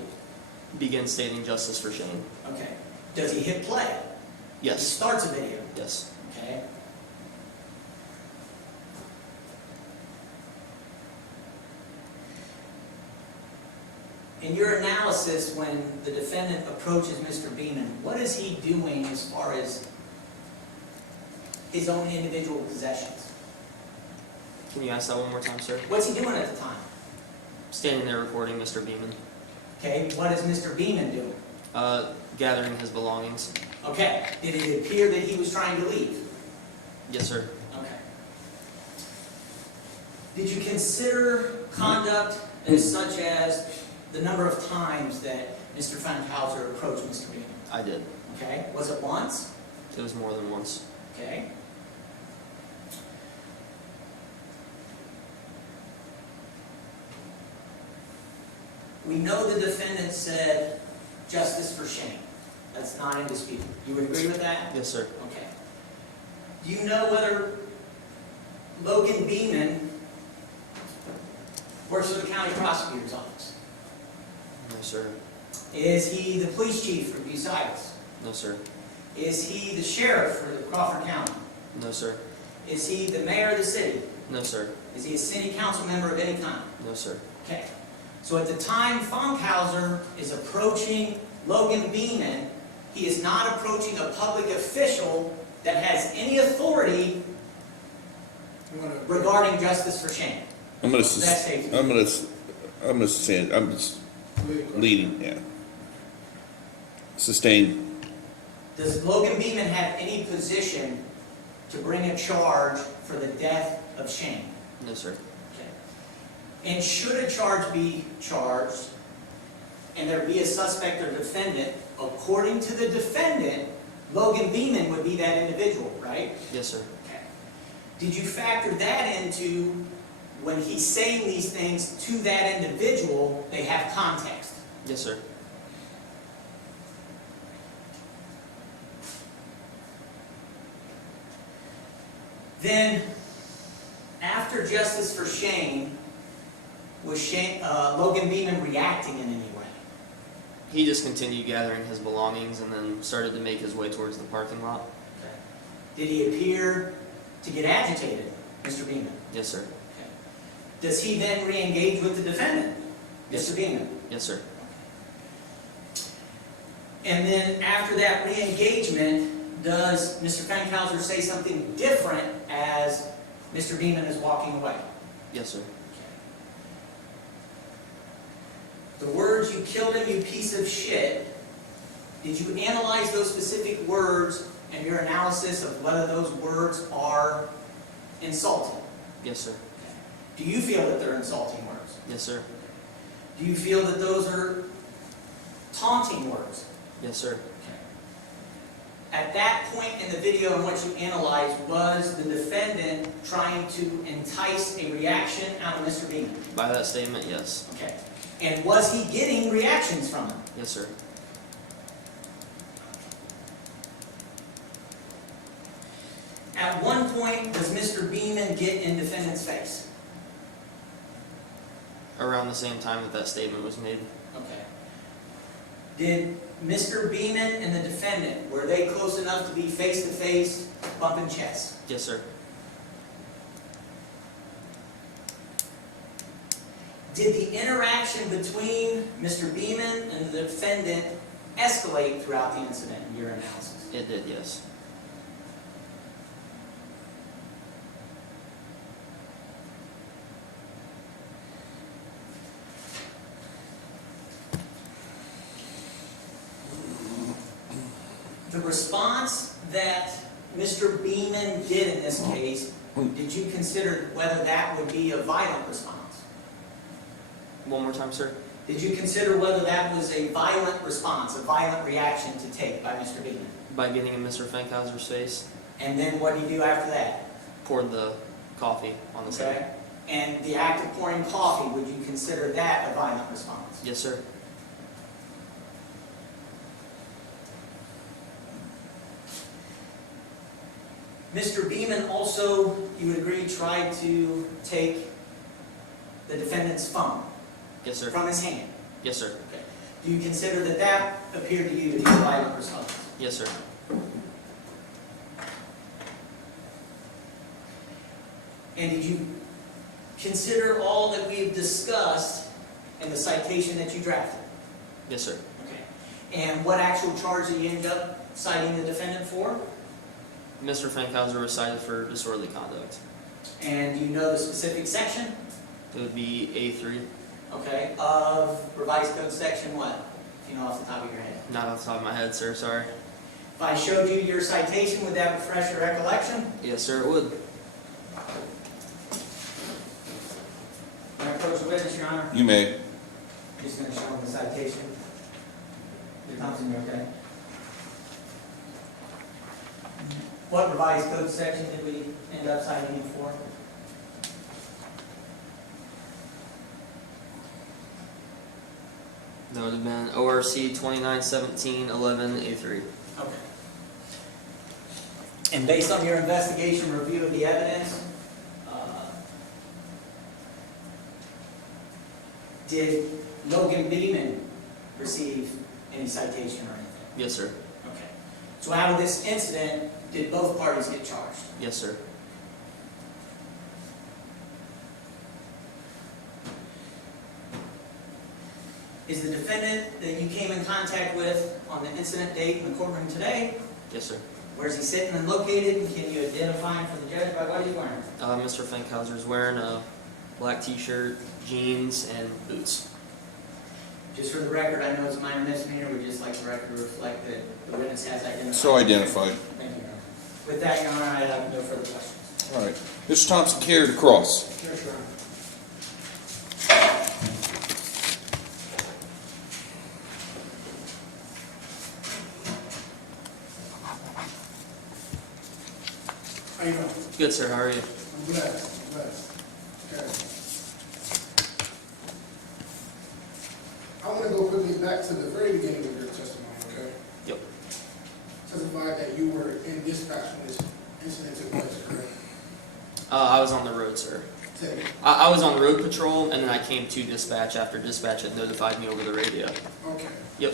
Begin stating justice for Shane. Okay. Does he hit play? He Yes. starts a video. Yes. Okay. In your analysis, when the defendant approaches Mr. Beeman, what is he doing as far as his own individual possessions? Can you ask that one more time, sir? What's he doing at the time? Standing there recording Mr. Beeman. Okay, what is Mr. Beeman doing? Gathering his belongings. Okay, did it appear that he was trying to leave? Yes, sir. Okay. Did you consider conduct as such as the number of times that Mr. Fankhauser approached Mr. Beeman? I did. Okay, was it once? It was more than once. Okay. We know the defendant said justice for Shane. That's not in dispute. You would agree with that? Yes, sir. Okay. Do you know whether Logan Beeman works for the county prosecutor's office? No, sir. Is he the police chief for Bucyrus? No, sir. Is he the sheriff for the Crawford County? No, sir. Is he the mayor of the city? No, sir. Is he a city council member of any kind? No, sir. Okay. So at the time Fankhauser is approaching Logan Beeman, he is not approaching a public official that has any authority You wanna- regarding justice for Shane. I'm gonna, That's safe. I'm just leading, yeah. Sustain, Does Logan Beeman have any position to bring a charge for the death of Shane? No, sir. Okay. And should a charge be charged, and there be a suspect or defendant, according to the defendant, Logan Beeman would be that individual, right? Yes, sir. Okay. Did you factor that into, when he's saying these things to that individual, they have context? Yes, sir. Then, after justice for Shane, was Logan Beeman reacting in any way? He just continued gathering his belongings and then started to make his way towards the parking lot. Okay. Did he appear to get agitated, Mr. Beeman? Yes, sir. Okay. Does he then re-engage with the defendant, Yes. Mr. Beeman? Yes, sir. And then after that re-engagement, does Mr. Fankhauser say something different as Mr. Beeman is walking away? Yes, sir. The words, "you killed him, you piece of shit," did you analyze those specific words and your analysis of whether those words are insulting? Yes, sir. Do you feel that they're insulting words? Yes, sir. Do you feel that those are taunting words? Yes, sir. At that point in the video in what you analyzed, was the defendant trying to entice a reaction out of Mr. Beeman? By that statement, yes. Okay. And was he getting reactions from him? Yes, sir. At one point, does Mr. Beeman get in defendant's face? Around the same time that that statement was made. Okay. Did Mr. Beeman and the defendant, were they close enough to be face-to-face, bumping chests? Yes, sir. Did the interaction between Mr. Beeman and the defendant escalate throughout the incident in your analysis? It did, yes. The response that Mr. Beeman did in this case, did you consider whether that would be a violent response? One more time, sir. Did you consider whether that was a violent response, a violent reaction to take by Mr. Beeman? By getting in Mr. Fankhauser's face, And then what did he do after that? poured the coffee on the side. Okay? And the act of pouring coffee, would you consider that a violent response? Yes, sir. Mr. Beeman also, you would agree, tried to take the defendant's phone Yes, sir. from his hand. Yes, sir. Okay. Do you consider that that appeared to you to be a violent response? Yes, sir. And did you consider all that we've discussed in the citation that you drafted? Yes, sir. Okay. And what actual charge did you end up citing the defendant for? Mr. Fankhauser was cited for disorderly conduct. And do you know the specific section? It would be A3, Okay. Of revised code section what? If you know off the top of your head. not off the top of my head, sir, sorry. If I showed you your citation, would that refresh your recollection? Yes, sir, it would. Can I approach the witness, Your Honor? you may. Just going to show him the citation. Mr. Thompson, you okay? What revised code section did we end up citing him for? That would have been ORC 2917-11A3. Okay. And based on your investigation review of the evidence, did Logan Beeman receive any citation or anything? Yes, sir. Okay. So out of this incident, did both parties get charged? Yes, sir. Is the defendant that you came in contact with on the incident date in the courtroom today? Yes, sir. Where's he sitting and located? Can you identify him for the judge by what he's wearing? Mr. Fankhauser is wearing a black t-shirt, jeans, and boots. Just for the record, I know it's a minor misdemeanor, we just like the record to reflect that the witness has identified. So identified. Thank you, Your Honor. With that, Your Honor, I have no further questions. All right. Mr. Thompson, carry to cross. Yes, Your Honor. How you doing? Good, sir. How are you? I'm blessed. I'm blessed. Okay. I want to go quickly back to the very beginning of your testimony, okay? Yep. Testified that you were in dispatch when this incident took place, correct? I was on the road, sir. Say it. I was on road patrol, and then I came to dispatch after dispatch had notified me over the radio. Okay. Yep.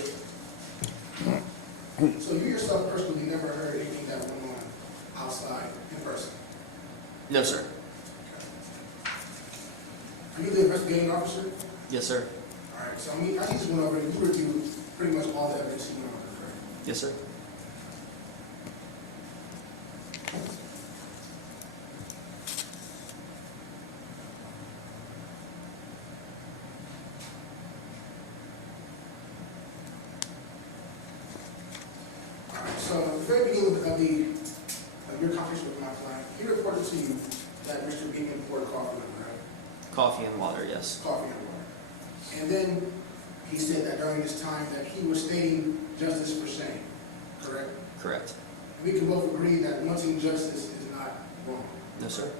So you yourself personally never heard anything that went on outside in person? No, sir. Are you the investigating officer? Yes, sir. All right, so I just went over and you reviewed pretty much all the evidence you went over, correct? Yes, sir. All right, so at the very beginning of your conversation with my client, he reported to you that Mr. Beeman poured coffee on, right? Coffee and water, yes. Coffee and water. And then he said that during this time that he was stating justice for Shane, correct? Correct. And we can both agree that wanting justice is not wrong. No, sir.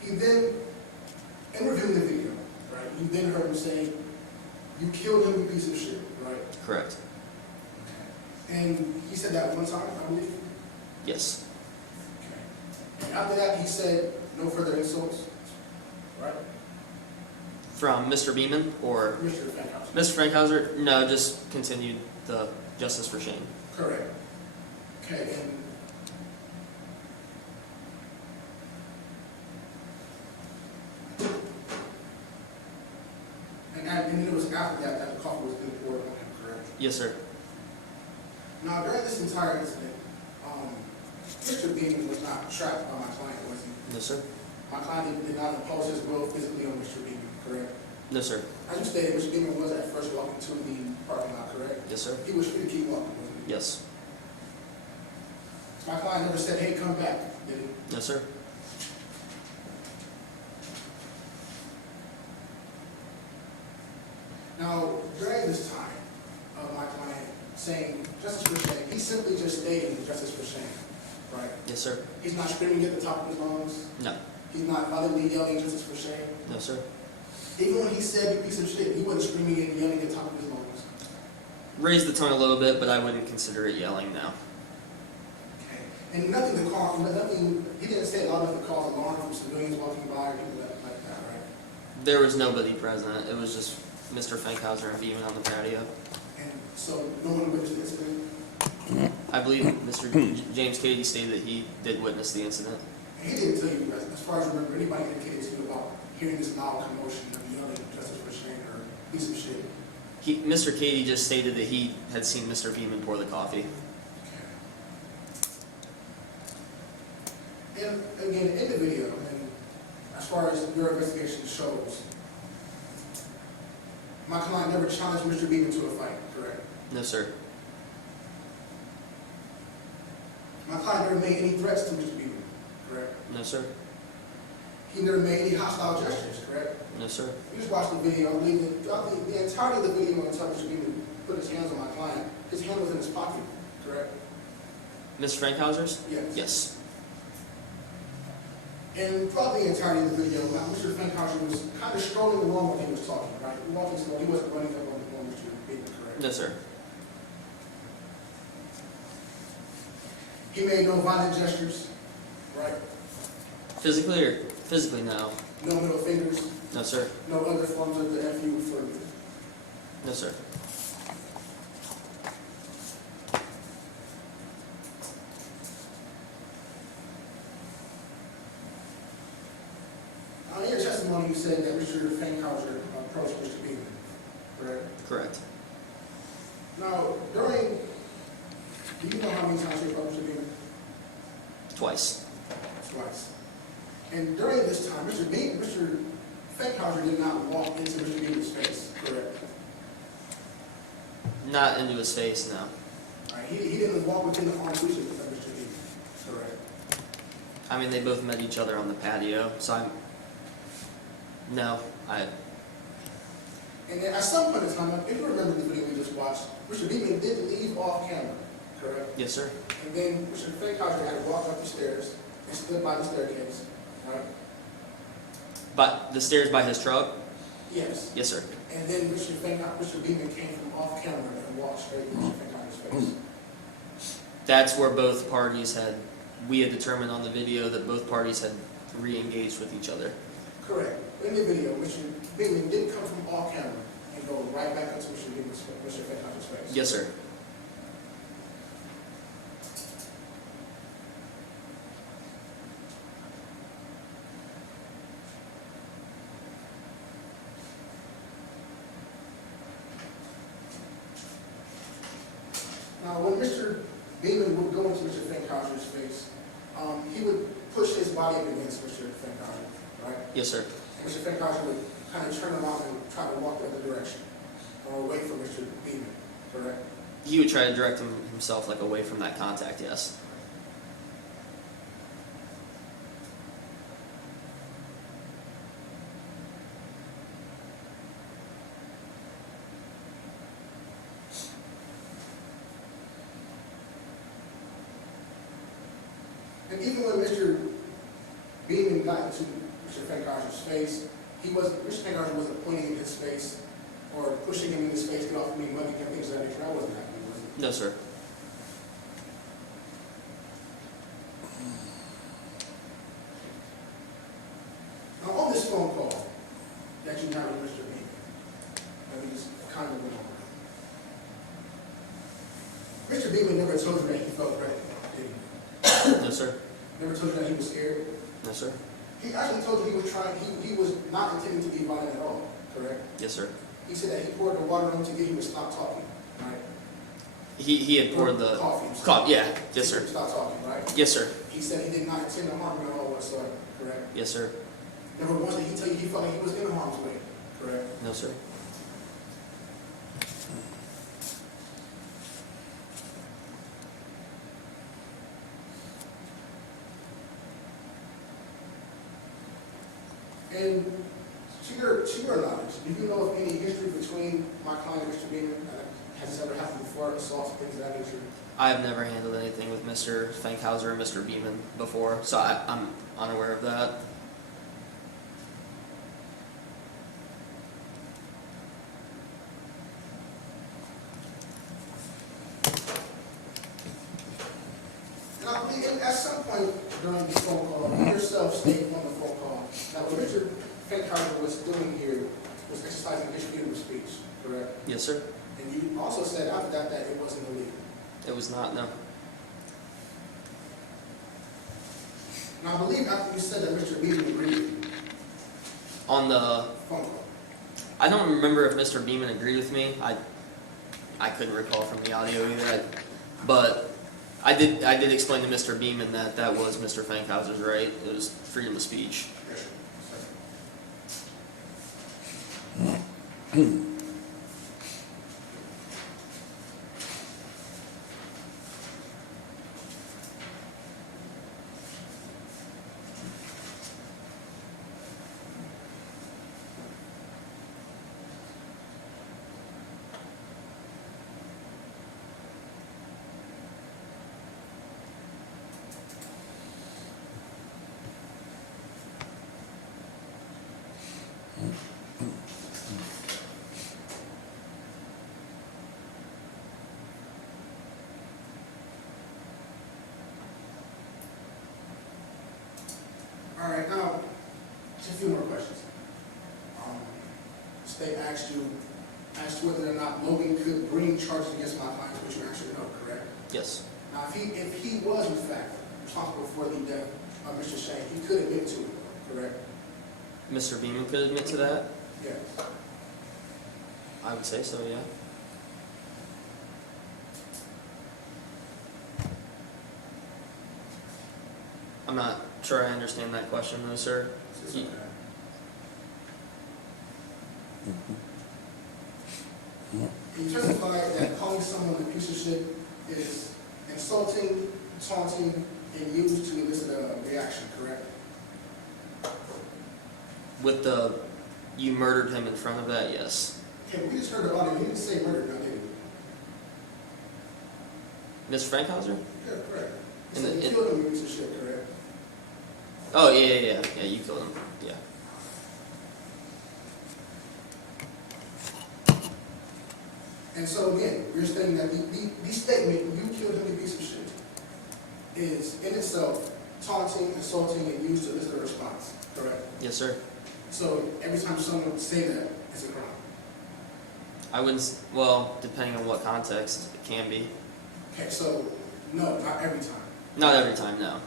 He then, in reviewing the video, right, you then heard him say, you killed him, you piece of shit, right? Correct. And he said that one time, I believe? Yes. Okay. And after that, he said no further insults, right? From Mr. Beeman or Mr. Fankhauser. Mr. Fankhauser? No, just continued the justice for Shane. Correct. Okay, and then it was after that that the coffee was being poured on him, correct? Yes, sir. Now, during this entire incident, Mr. Beeman was not trapped by my client, was he? No, sir. My client did not impose his will physically on Mr. Beeman, correct? No, sir. As you stated, Mr. Beeman was at first walking to the parking lot, correct? Yes, sir. He was free to keep walking, wasn't he? Yes. My client never said, hey, come back, did he? No, sir. Now, during this time of my client saying justice for Shane, he's simply just stating justice for Shane, right? Yes, sir. He's not screaming at the top of his lungs. No. He's not audibly yelling justice for Shane. No, sir. Even when he said you piece of shit, he wasn't screaming and yelling at the top of his lungs. Raised the tone a little bit, but I wouldn't consider it yelling now. Okay. And nothing to call, nothing, he didn't say it loud enough to cause alarm from civilians walking by or people like that, right? There was nobody present. It was just Mr. Fankhauser and Beeman on the patio. And so no one witnessed the incident? I believe Mr. James Cady stated that he did witness the incident. And he didn't tell you, as far as you remember, anybody indicated to you about hearing this loud commotion of yelling justice for Shane or piece of shit? Mr. Cady just stated that he had seen Mr. Beeman pour the coffee. And again, in the video, and as far as your investigation shows, my client never challenged Mr. Beeman to a fight, correct? No, sir. My client never made any threats to Mr. Beeman, correct? No, sir. He never made any hostile gestures, correct? No, sir. You just watched the video, I believe that throughout the entirety of the video until Mr. Beeman put his hands on my client, his hand was in his pocket, correct? Mr. Fankhauser's? Yes. Yes. And throughout the entirety of the video, Mr. Fankhauser was kind of strolling along when he was talking, right? Walking slow, he wasn't running up on Mr. Beeman, correct? No, sir. He made no violent gestures, right? Physically or physically, no. No middle fingers, No, sir. no other forms of the FU for No, sir. in your testimony, testimony, you said that Mr. Fankhauser approached Mr. Beeman, correct? Correct. Now, do you know how many times you approached Mr. Beeman? Twice. Twice. And during this time, Mr. Fankhauser did not walk into Mr. Beeman's face, correct? Not into his face, no. All right, he didn't walk within the arm's reach of Mr. Beeman, correct? I mean, they both met each other on the patio, so no, And then at some point in time, if you remember the video we just watched, Mr. Beeman did leave off camera, correct? yes, sir. And then Mr. Fankhauser had to walk up the stairs and stood by the staircase, right? But the stairs by his truck? Yes. Yes, sir. And then Mr. Beeman came from off camera and walked straight into Mr. Fankhauser's face. That's where both parties we had determined on the video that both parties had re-engaged with each other. Correct. In the video, Mr. Beeman did come from off camera and go right back up to Mr. Fankhauser's face. Yes, sir. Now, when Mr. Beeman would go into Mr. Fankhauser's face, he would push his body up against Mr. Fankhauser, right? Yes, sir. And Mr. Fankhauser would kind of turn around and try to walk the other direction, or away from Mr. Beeman, correct? He would try to direct himself like away from that contact, yes. And even when Mr. Beeman got into Mr. Fankhauser's face, Mr. Fankhauser wasn't pointing in his face or pushing him in his face, get off of me, money, and things of that nature. That wasn't happening, was it? No, sir. Now, on this phone call that you had with Mr. Beeman, let me just kind of go over. Mr. Beeman never told you that he felt threatened, did he? No, sir. Never told you that he was scared? No, sir. He actually told you he was not intending to be violent at all, correct? Yes, sir. He said that he poured the water on him to get him to stop talking, right? He had poured the Coffee. yeah. Yes, To get him sir. to stop talking, right? Yes, sir. He said he did not intend to harm him at all whatsoever, correct? Yes, sir. Never once did he tell you he felt like he was in harm's way, correct? No, sir. And to your knowledge, do you know of any history between my client and Mr. Beeman? Has this ever happened before, assaults, things of that nature? I have never handled anything with Mr. Fankhauser and Mr. Beeman before, so I'm unaware of that. Now, at some point during the phone call, you yourself stated on the phone call that what Mr. Fankhauser was doing here was exercising his freedom of speech, correct? Yes, sir. And you also said after that that it wasn't illegal. It was not, no. Now, I believe after you said that Mr. Beeman agreed with you, On the, phone call. I don't remember if Mr. Beeman agreed with me. I couldn't recall from the audio either. But I did explain to Mr. Beeman that that was Mr. Fankhauser's right. It was freedom of speech. All right, now, just a few more questions. The state asked you whether or not Logan could bring charges against my client, which you actually know, correct? Yes. Now, if he was in fact responsible for the death of Mr. Shane, he could admit to it, correct? Mr. Beeman could admit to that? Yes. I would say so, yeah. I'm not sure I understand that question though, sir. It's Ye- okay. You testified that calling someone a piece of shit is insulting, taunting, and used to elicit a reaction, correct? With the, you murdered him in front of that, yes. Okay, we just heard about it. You didn't say murder, now did you? Mr. Fankhauser? Yeah, correct. In So the- you in- killed him, you piece of shit, correct? Oh, yeah, you killed him, yeah. And so again, you're saying that the statement, you killed him, you piece of shit, is in itself taunting, insulting, and used to elicit a response, correct? Yes, sir. So every time someone would say that, it's a crime. I wouldn't, well, depending on what context, it can be. Okay, so no, not every time. Not every time, no.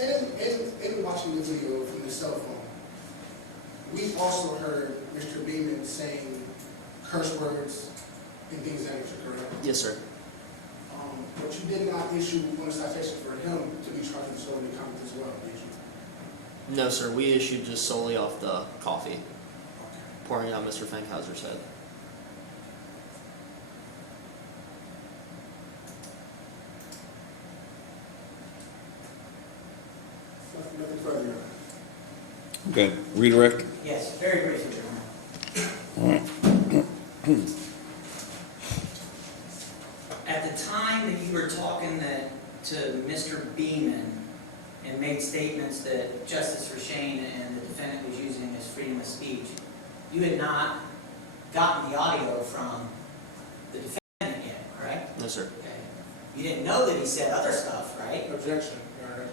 In watching the video from the cell phone, we also heard Mr. Beeman saying curse words and things of that nature, correct? Yes, sir. But you did not issue one citation for him to be charged with disorderly conduct as well, did you? No, sir, we issued just solely off the coffee, Okay. pouring out Mr. Fankhauser's head. Nothing further, Your Honor. Okay, redirect. Yes, very briefly, Your Honor. At the time that you were talking to Mr. Beeman and made statements that Justice for Shane and the defendant was using as freedom of speech, you had not gotten the audio from the defendant yet, correct? No, sir. Okay. You didn't know that he said other stuff, right? Objection, Your Honor.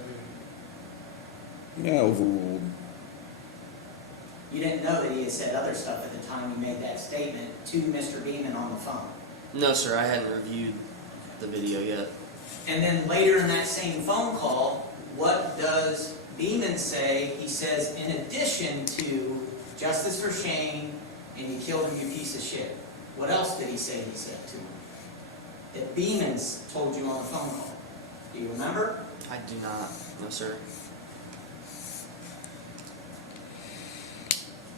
Yeah, overruled. You didn't know that he had said other stuff at the time you made that statement to Mr. Beeman on the phone. No, sir, I hadn't reviewed the video yet. And then later in that same phone call, what does Beeman say? He says, in addition to justice for Shane and you killed him, you piece of shit. What else did he say he said to him? That Beeman's told you on the phone call. Do you remember? I do not. No, sir.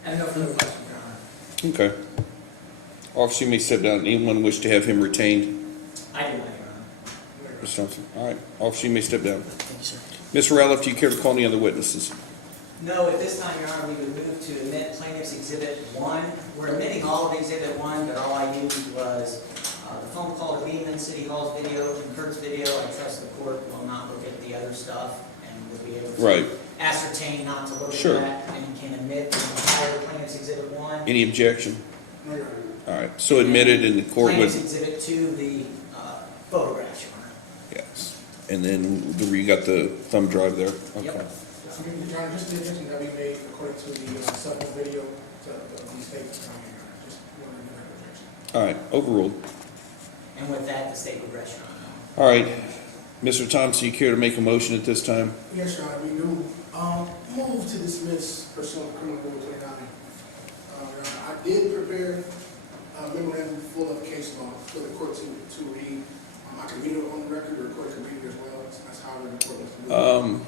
And no further questions, Your Honor. Okay. Officer, you may step down. Anyone wish to have him retained? I do not, Your Honor. Mr. Thompson? All right. Officer, you may step down. Thank you, sir. Mr. Ralph, do you care to call any other witnesses? No, at this time, Your Honor, we would move to admit plaintiff's Exhibit 1. We're admitting all of Exhibit 1, but all I used was the phone call to Beeman, City Hall's video, and Kurt's video. I trust the court will not look at the other stuff and will be able to Right. ascertain not to look Sure. at that, and can admit the entire plaintiff's Exhibit 1. Any objection? No, Your Honor. All right. So admitted and the court Plaintiff's would, Exhibit 2, the photographs, Your Honor. yes. And then you got the thumb drive there? Okay. Yep. I mean, Your Honor, just the attention that we made according to the cell phone video, to these statements, Your Honor. Just wanted to make that objection. All right. Overruled. And with that, the state will rest, Your Honor. All right. Mr. Thompson, you care to make a motion at this time? Yes, Your Honor, we do. Move to dismiss pursuant to criminal rule 29. Your Honor, I did prepare a memorandum full of case law for the court to read. I can read it on the record, or the court can read it as well. That's how the court wants to move.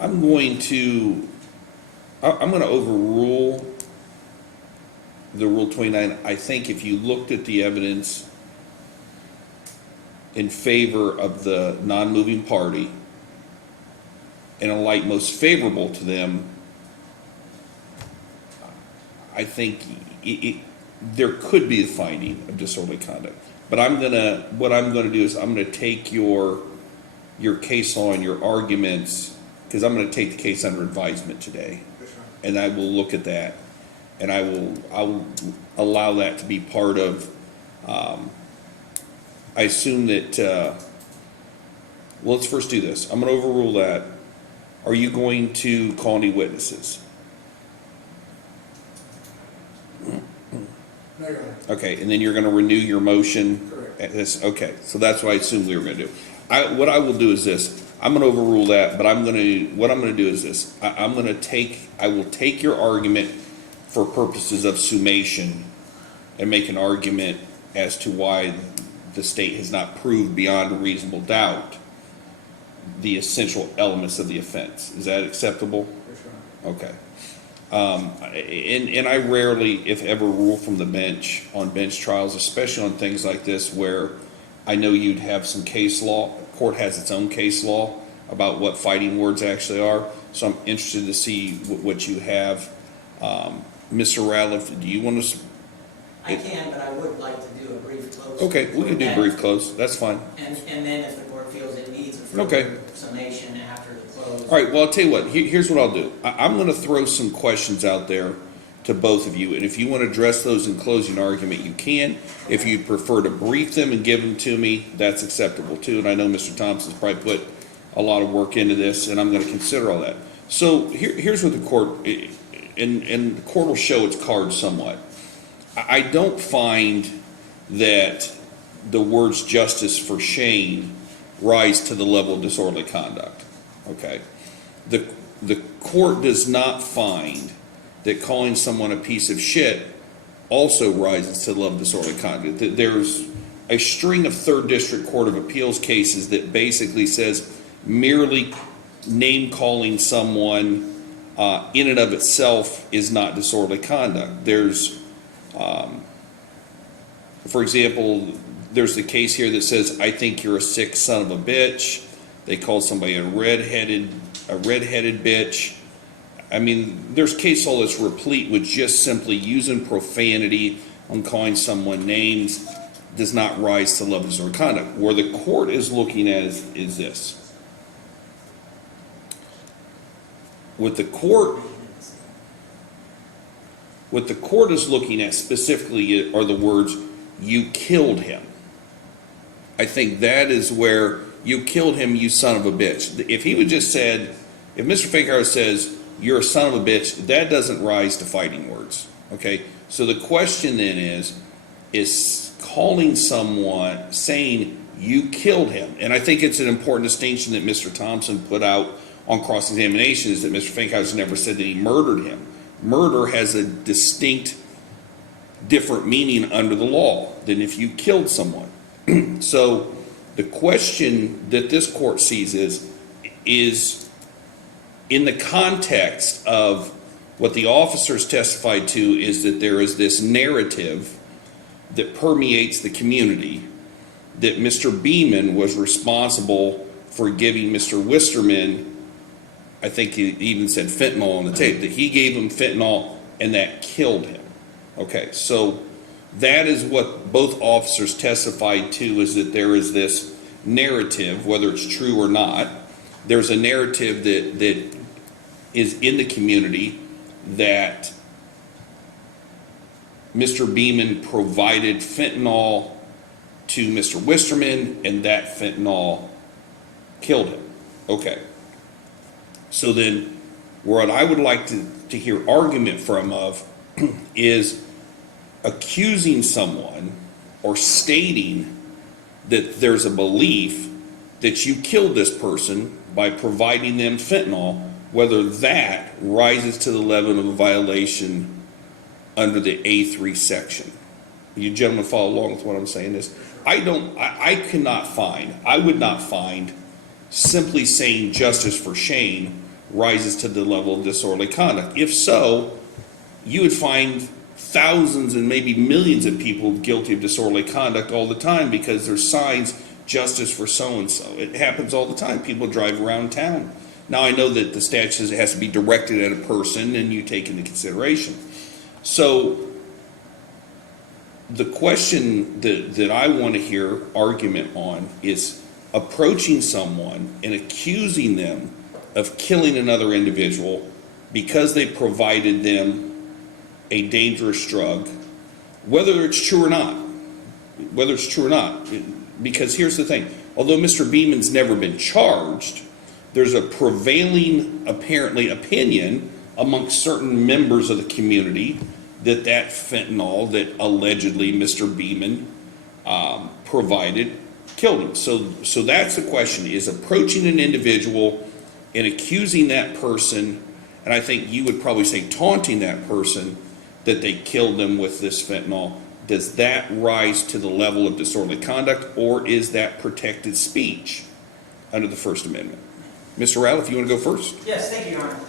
I'm going to overrule the Rule 29. I think if you looked at the evidence in favor of the non-moving party, in a light most favorable to them, I think there could be a finding of disorderly conduct. But what I'm gonna do is I'm gonna take your case law and your arguments, because I'm gonna take the case under advisement today. Yes, Your Honor. And I will look at that, and I will allow that to be part of, I assume that, well, let's first do this. I'm gonna overrule that. Are you going to call any witnesses? No, Your Honor. Okay, and then you're gonna renew your motion? Correct. Okay, so that's what I assumed we were gonna do. What I will do is this, I'm gonna overrule that, but what I'm gonna do is this. I will take your argument for purposes of summation and make an argument as to why the state has not proved beyond a reasonable doubt the essential elements of the offense. Is that acceptable? Yes, Your Honor. Okay. And I rarely, if ever, rule from the bench on bench trials, especially on things like this where I know you'd have some case law. The court has its own case law about what fighting words actually are. So I'm interested to see what you have. Mr. Ratliff, do you want to? I can, but I would like to do a brief close. Okay, we can do a brief close. That's fine. And then if the court feels it needs a Okay. further summation after the close. All right, well, I'll tell you what, here's what I'll do. I'm going to throw some questions out there to both of you, and if you want to address those in closing argument, you can. If you prefer to brief them and give them to me, that's acceptable too, and I know Mr. Thompson's probably put a lot of work into this, and I'm going to consider all that. So here's what the court, and the court will show its cards somewhat. I don't find that the words justice for Shane rise to the level of disorderly conduct, okay? The court does not find that calling someone a piece of shit also rises to the level of disorderly conduct. There's a string of third district court of appeals cases that basically says merely name calling someone in and of itself is not disorderly conduct. There's, for example, there's the case here that says, I think you're a sick son of a bitch. They called somebody a redheaded bitch. I mean, there's case law that's replete with just simply using profanity on calling someone names does not rise to the level of disorderly conduct. Where the court is looking at is this. What the court is looking at specifically are the words, you killed him. I think that is where you killed him, you son of a bitch. If he would just said, if Mr. Fankhauser says, you're a son of a bitch, that doesn't rise to fighting words, okay? So the question then is calling someone, saying you killed him, and I think it's an important distinction that Mr. Thompson put out on cross-examination is that Mr. Fankhauser never said that he murdered him. Murder has a distinct, different meaning under the law than if you killed someone. So the question that this court sees is in the context of what the officers testified to is that there is this narrative that permeates the community that Mr. Beeman was responsible for giving Mr. Wisterman, I think he even said fentanyl on the tape, that he gave him fentanyl and that killed him. Okay, so that is what both officers testified to, is that there is this narrative, whether it's true or not, there's a narrative that is in the community that Mr. Beeman provided fentanyl to Mr. Wisterman and that fentanyl killed him. Okay. So then what I would like to hear argument from is accusing someone or stating that there's a belief that you killed this person by providing them fentanyl, whether that rises to the level of a violation under the A3 section. You gentlemen follow along with what I'm saying is, I would not find simply saying justice for Shane rises to the level of disorderly conduct. If so, you would find thousands and maybe millions of people guilty of disorderly conduct all the time because there's signs, justice for so-and-so. It happens all the time. People drive around town. Now I know that the statute says it has to be directed at a person and you take into consideration. So the question that I want to hear argument on is approaching someone and accusing them of killing another individual because they provided them a dangerous drug, whether it's true or not. Whether it's true or not. Because here's the thing, although Mr. Beeman's never been charged, there's a prevailing, apparently, opinion amongst certain members of the community that fentanyl that allegedly Mr. Beeman provided killed him. So that's the question, is approaching an individual and accusing that person, and I think you would probably say taunting that person that they killed them with this fentanyl, does that rise to the level of disorderly conduct, or is that protected speech under the First Amendment? Mr. Rattle, if you want to go first. Yes, thank you, Your Honor.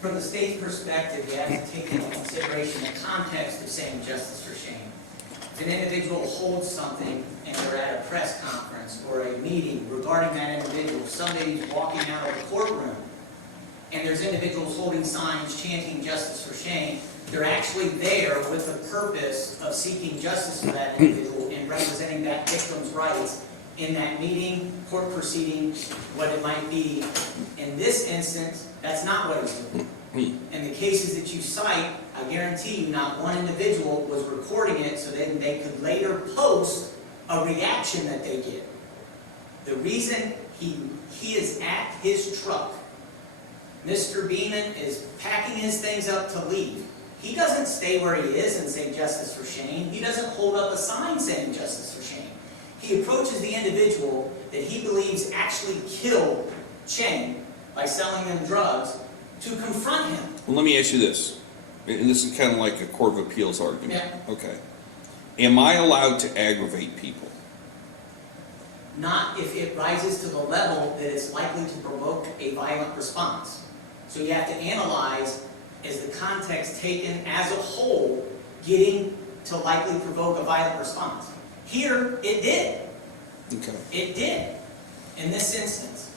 From the state's perspective, you have to take into consideration the context of saying justice for Shane. If an individual holds something and they're at a press conference or a meeting regarding that individual, somebody's walking out of the courtroom and there's individuals holding signs chanting justice for Shane, they're actually there with the purpose of seeking justice for that individual and representing that victim's rights in that meeting, court proceeding, what it might be. In this instance, that's not what he's doing. In the cases that you cite, I guarantee you not one individual was recording it so then they could later post a reaction that they get. The reason he is at his truck, Mr. Beeman is packing his things up to leave. He doesn't stay where he is and say justice for Shane. He doesn't hold up a sign saying justice for Shane. He approaches the individual that he believes actually killed Shane by selling them drugs to confront him. Well, let me ask you this, and this is kind of like a Court of Appeals argument. Yeah. Okay. Am I allowed to aggravate people? Not if it rises to the level that it's likely to provoke a violent response. So you have to analyze, is the context taken as a whole getting to likely provoke a violent response? Here, it did. Okay. It did. In this instance,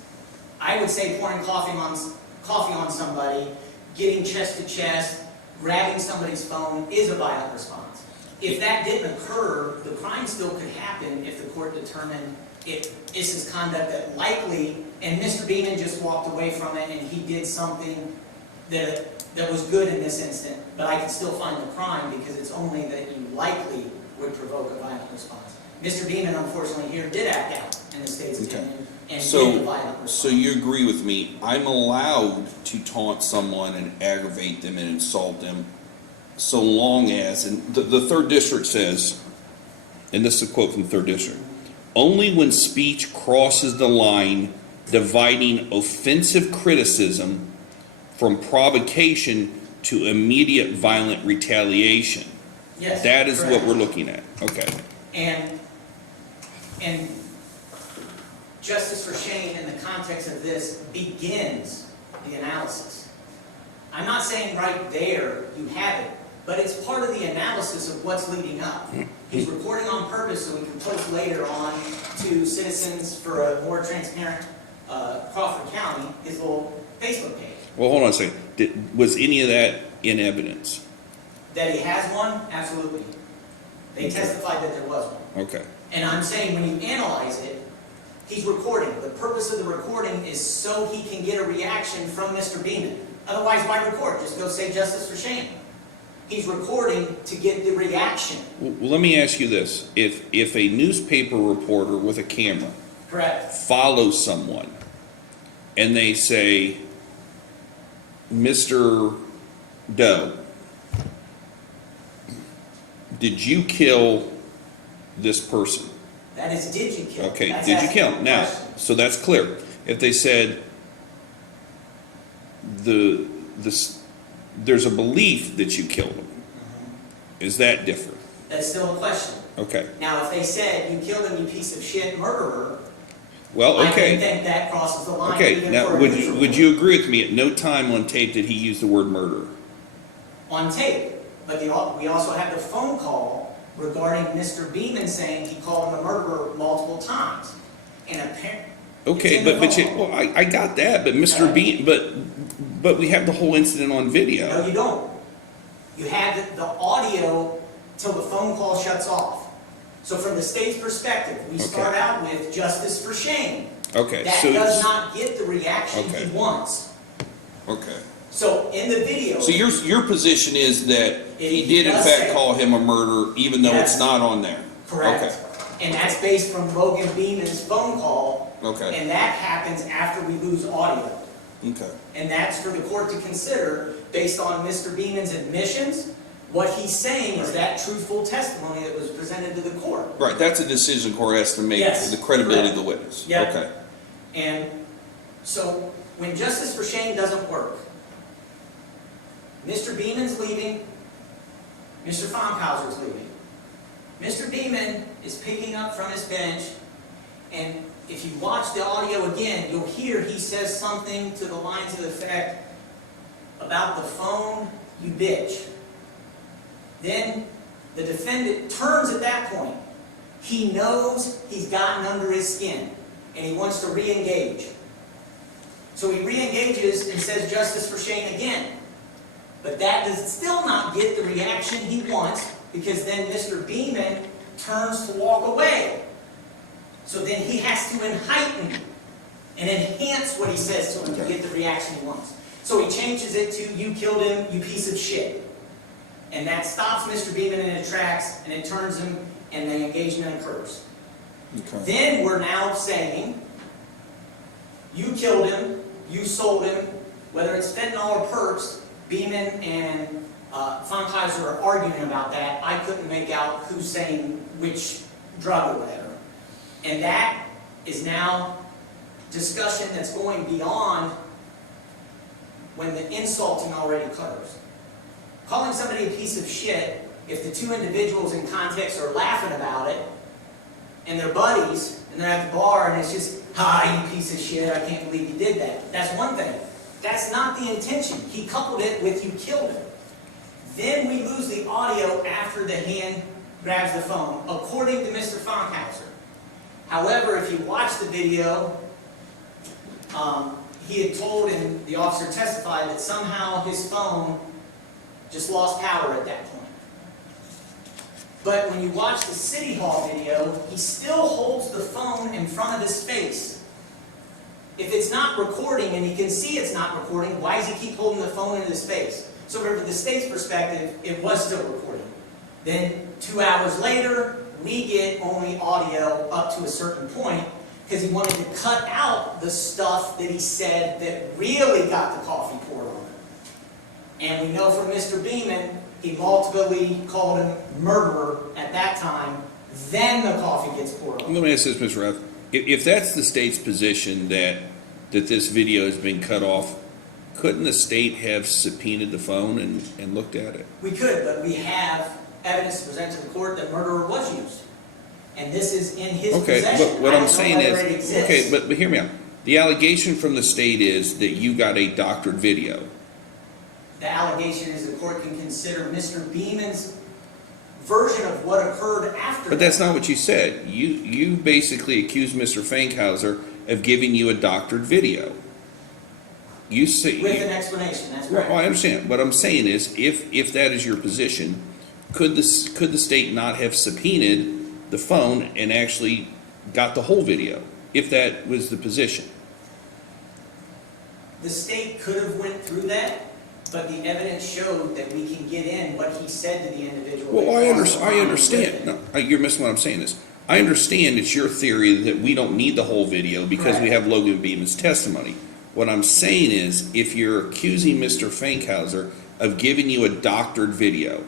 I would say pouring coffee on somebody, getting chest to chest, grabbing somebody's phone is a violent response. If that didn't occur, the crime still could happen if the court determined this is conduct that likely, and Mr. Beeman just walked away from it and he did something that was good in this instant, but I can still find the crime because it's only that you likely would provoke a violent response. Mr. Beeman, unfortunately, here did act out in the state's opinion and did a violent response. So you agree with me, I'm allowed to taunt someone and aggravate them and insult them so long as, and the third district says, and this is a quote from the third district, only when speech crosses the line dividing offensive criticism from provocation to immediate violent retaliation. Yes, That is correct. what we're looking at. Okay. And justice for Shane in the context of this begins the analysis. I'm not saying right there you have it, but it's part of the analysis of what's leading up. He's recording on purpose so we can post later on to citizens for a more transparent Crawford County, his little Facebook page. Well, hold on a second. Was any of that in evidence? That he has one? Absolutely. They testified that there was one. Okay. And I'm saying when you analyze it, he's recording. The purpose of the recording is so he can get a reaction from Mr. Beeman. Otherwise, why record? Just go say justice for Shane. He's recording to get the reaction. Well, let me ask you this. If a newspaper reporter with a camera Correct. follows someone and they say, Mr. Doe, did you kill this person? That is, did you kill? Okay, That's did you kill? asking the Now, question. so that's clear. If they said there's a belief that you killed him, is that different? That's still a question. Okay. Now, if they said, you killed him, you piece of shit murderer, Well, I okay. can think that crosses the line. Okay, even now for a would neutral you agree with me? At no time on tape did he use the word murderer. on tape. But we also have the phone call regarding Mr. Beeman saying he called him a murderer multiple times. And apparently, Okay, well, I got that, but Mr. Bean, but we have the whole incident on video. No, you don't. You have the audio till the phone call shuts off. So from the state's perspective, we start out with justice for Shane. Okay, That so does not get the reaction he wants. okay. So in the video. So your position is that he It did in does fact say- call him a murderer, even though it's Yes. not on there? Correct. Okay. And that's based from Logan Beeman's phone call. Okay. And that happens after we lose audio. Okay. And that's for the court to consider based on Mr. Beeman's admissions. What he's saying is that truthful testimony that was presented to the court. Right, that's a decision court has to make, Yes, the credibility of correct. the witness. Yep. Okay. And so when justice for Shane doesn't work, Mr. Beeman's leaving, Mr. Fankhauser's leaving. Mr. Beeman is picking up from his bench, and if you watch the audio again, you'll hear he says something to the lines of the effect about the phone, you bitch. Then the defendant turns at that point. He knows he's gotten under his skin, and he wants to re-engage. So he re-engages and says justice for Shane again. But that does still not get the reaction he wants, because then Mr. Beeman turns to walk away. So then he has to heighten and enhance what he says to him to get the reaction he wants. So he changes it to, you killed him, you piece of shit. And that stops Mr. Beeman in his tracks, and it turns him, and the engagement occurs. Okay. Then we're now saying, you killed him, you sold him, whether it's fentanyl or perps. Beeman and Fankhauser are arguing about that. I couldn't make out who's saying which drug or whatever. And that is now discussion that's going beyond when the insulting already occurs. Calling somebody a piece of shit, if the two individuals in context are laughing about it, and they're buddies, and they're at the bar, and it's just, ha, you piece of shit, I can't believe you did that. That's one thing. That's not the intention. He coupled it with you killed him. Then we lose the audio after the hand grabs the phone, according to Mr. Fankhauser. However, if you watch the video, he had told, and the officer testified, that somehow his phone just lost power at that point. But when you watch the City Hall video, he still holds the phone in front of his face. If it's not recording, and he can see it's not recording, why does he keep holding the phone in his face? So from the state's perspective, it was still recording. Then 2 hours later, we get only audio up to a certain point, because he wanted to cut out the stuff that he said that really got the coffee poured on him. And we know from Mr. Beeman, he multiply called him murderer at that time, then the coffee gets poured on him. Let me ask this, Mr. Rath. If that's the state's position that this video has been cut off, couldn't the state have subpoenaed the phone and looked at it? We could, but we have evidence to present to the court that murderer was used. And this is in his possession. Okay, but what I I'm don't know saying whether is, it exists. okay, but hear me out. The allegation from the state is that you got a doctored video. The allegation is the court can consider Mr. Beeman's version of what occurred after. But that's not what you said. You basically accused Mr. Fankhauser of giving you a doctored video. You say With an explanation, that's well, right. I understand. What I'm saying is, if that is your position, could the state not have subpoenaed the phone and actually got the whole video, if that was the position? The state could have went through that, but the evidence showed that we can get in what he said to the individual. Well, that I crossed the line understand. with it. No, you're missing what I'm saying is, I understand it's your theory that we don't need the whole video because we have Logan Beeman's testimony. What I'm saying is, if you're accusing Mr. Fankhauser of giving you a doctored video,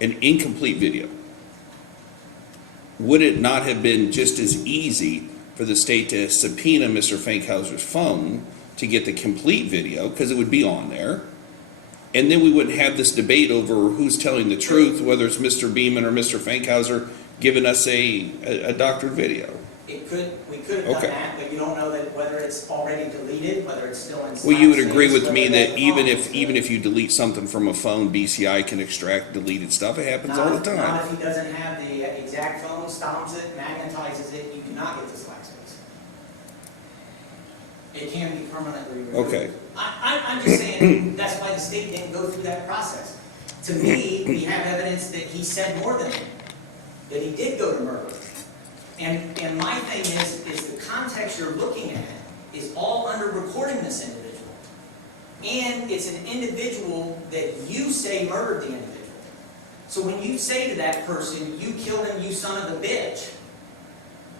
an incomplete video, would it not have been just as easy for the state to subpoena Mr. Fankhauser's phone to get the complete video, because it would be on there, and then we wouldn't have this debate over who's telling the truth, whether it's Mr. Beeman or Mr. Fankhauser giving us a doctored video? We could have done Okay. that, but you don't know that whether it's already deleted, whether it's still in. Well, you would slash agree space, with me whether that even phone is if you delete something from a phone, BCI can extract deleted stuff. It happens all the Not time. if he doesn't have the exact phone, stomps it, magnetizes it, you cannot get the slack space. It can be permanently removed. Okay. I'm just saying, that's why the state didn't go through that process. To me, we have evidence that he said more than that, that he did go to murder. And my thing is the context you're looking at is all under recording this individual. And it's an individual that you say murdered the individual. So when you say to that person, you killed him, you son of a bitch,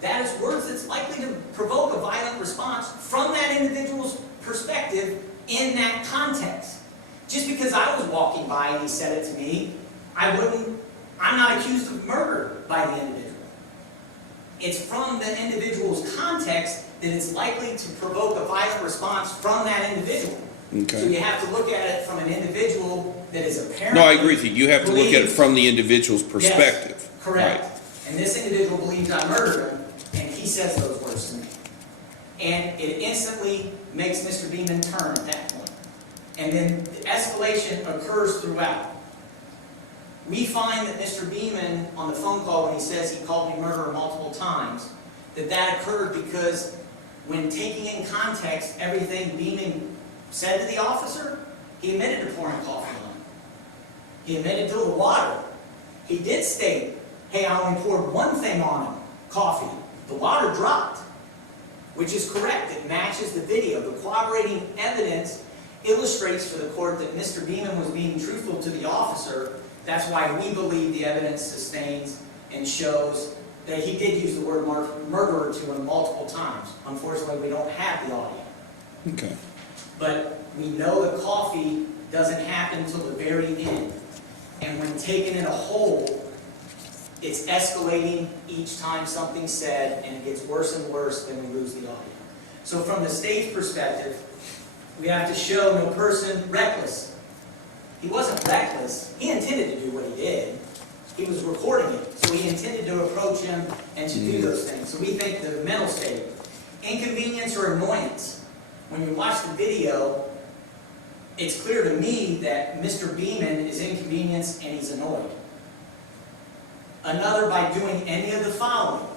that is words that's likely to provoke a violent response from that individual's perspective in that context. Just because I was walking by and he said it to me, I'm not accused of murder by the individual. It's from the individual's context that it's likely to provoke a violent response from that individual. Okay. So you have to look at it from an individual that is apparently... No, I agree with you. You have to look at it from the individual's perspective. Yes, correct. Right. And this individual believes I murdered him, and he says those words to me. And it instantly makes Mr. Beeman turn at that point. And then the escalation occurs throughout. We find that Mr. Beeman, on the phone call when he says he called me murderer multiple times, that occurred because when taking in context everything Beeman said to the officer, he admitted to pouring coffee on him. He admitted to the water. He did state, hey, I only poured one thing on him, coffee. The water dropped, which is correct. It matches the video. The corroborating evidence illustrates for the court that Mr. Beeman was being truthful to the officer. That's why we believe the evidence sustains and shows that he did use the word murderer to him multiple times. Unfortunately, we don't have the audio. Okay. But we know the coffee doesn't happen until the very end. And when taken in a whole, it's escalating each time something's said, and it gets worse and worse when we lose the audio. So from the state's perspective, we have to show no person reckless. He wasn't reckless. He intended to do what he did. He was recording it. So he intended to approach him and to do those things. So we think the mental state, inconvenience or annoyance. When you watch the video, it's clear to me that Mr. Beeman is inconvenienced and he's annoyed. Another by doing any of the following.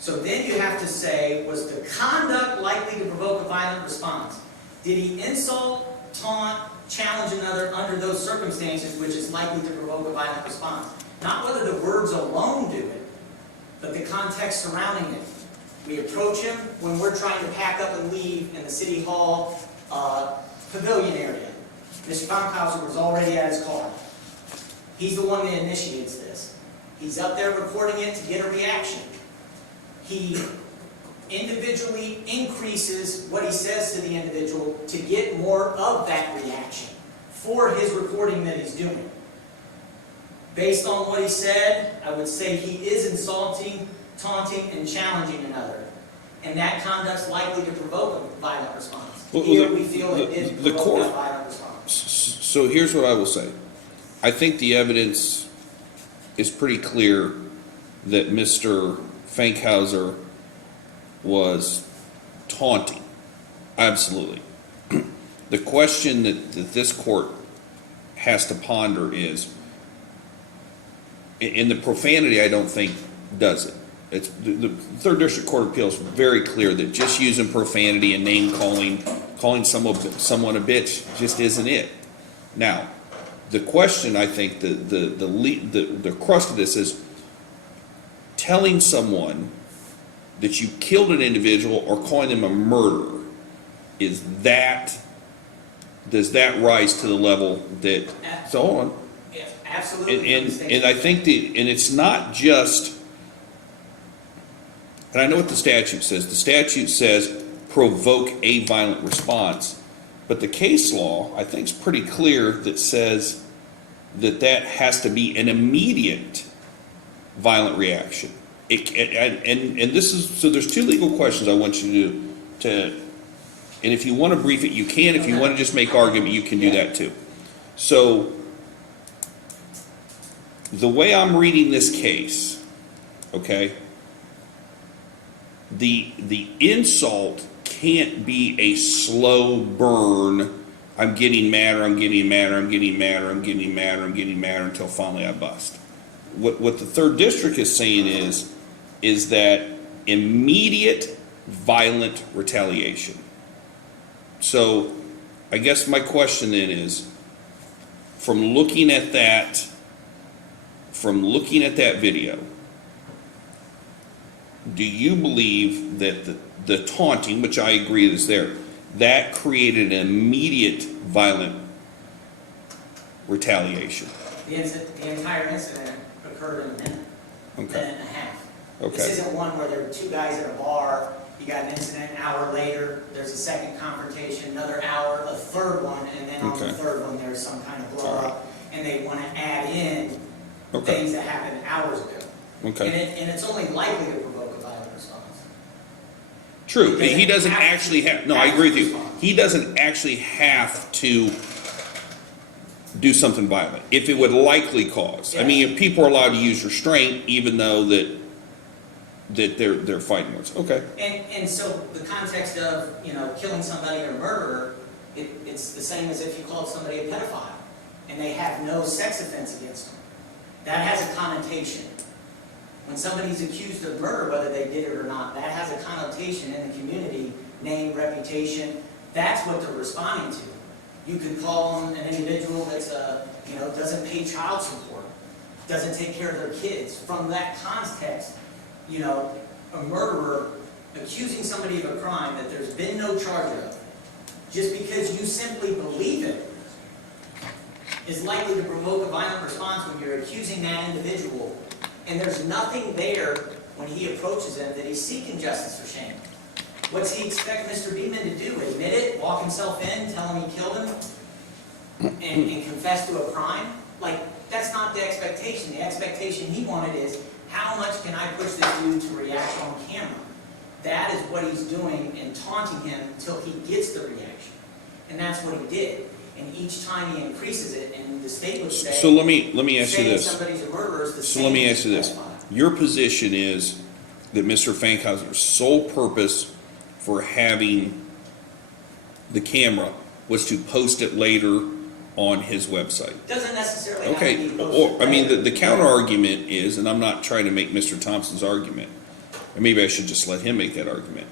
So then you have to say, was the conduct likely to provoke a violent response? Did he insult, taunt, challenge another under those circumstances, which is likely to provoke a violent response? Not whether the words alone do it, but the context surrounding it. We approach him when we're trying to pack up and leave in the City Hall pavilion area. Mr. Fankhauser was already at his car. He's the one that initiates this. He's up there recording it to get a reaction. He individually increases what he says to the individual to get more of that reaction for his recording that he's doing. Based on what he said, I would say he is insulting, taunting, and challenging another. And that conduct's likely to provoke a violent response. Well, Here we feel it did the provoke court- a violent response. So here's what I will say. I think the evidence is pretty clear that Mr. Fankhauser was taunting. Absolutely. The question that this court has to ponder is, in the profanity, I don't think does it. It's the Third District Court of Appeals is very clear that just using profanity and name calling someone a bitch just isn't it. Now, the question, I think, the crust of this is telling someone that you killed an individual or calling them a murderer. Does that rise to the level that? So hold on. Yeah, absolutely. And I think and it's not just. And I know what the statute says. The statute says provoke a violent response. But the case law, I think, is pretty clear that says that has to be an immediate violent reaction. And this is, so there's two legal questions I want you to, and if you want to brief it, you can. If you want to just make argument, you can do that too. So the way I'm reading this case, okay, the insult can't be a slow burn. I'm getting madder, I'm getting madder, I'm getting madder, I'm getting madder, I'm getting madder until finally I bust. What the Third District is saying is that immediate violent retaliation. So I guess my question then is, from looking at that video, do you believe that the taunting, which I agree is there, that created an immediate violent retaliation? The entire incident occurred in a minute, Okay. minute and a half. Okay. This isn't one where there were two guys at a bar, you got an incident, an hour later, there's a second confrontation, another hour, a third one, and then on the Okay. third one, there's some kind of blow All right. up, and they want to add in Okay. things that happened hours ago. Okay. And it's only likely to provoke a violent response. True. He He doesn't doesn't actually have have, to no, I agree with you. respond. He doesn't actually have to do something violent, if it would likely cause. I mean, if people are allowed to use restraint, even though that they're fighting words. Okay. And so the context of, killing somebody or murderer, it's the same as if you called somebody a pedophile, and they have no sex offense against them. That has a connotation. When somebody's accused of murder, whether they did it or not, that has a connotation in the community, name, reputation. That's what they're responding to. You could call them an individual that's, doesn't pay child support, doesn't take care of their kids. From that context, a murderer accusing somebody of a crime that there's been no charge of, just because you simply believe it, is likely to provoke a violent response when you're accusing that individual. And there's nothing there when he approaches him that he's seeking justice for Shane. What's he expect Mr. Beeman to do? Admit it? Walk himself in? Tell him he killed him? And confess to a crime? That's not the expectation. The expectation he wanted is, how much can I push this dude to react on camera? That is what he's doing and taunting him until he gets the reaction. And that's what he did. And each time he increases it, and the state would say, So let me ask you saying this. somebody's a murderer is the So same let me as ask you this. a pedophile. Your position is that Mr. Fankhauser's sole purpose for having the camera was to post it later on his website. Doesn't necessarily have to Okay, be posted. the counter argument is, and I'm not trying to make Mr. Thompson's argument, and maybe I should just let him make that argument,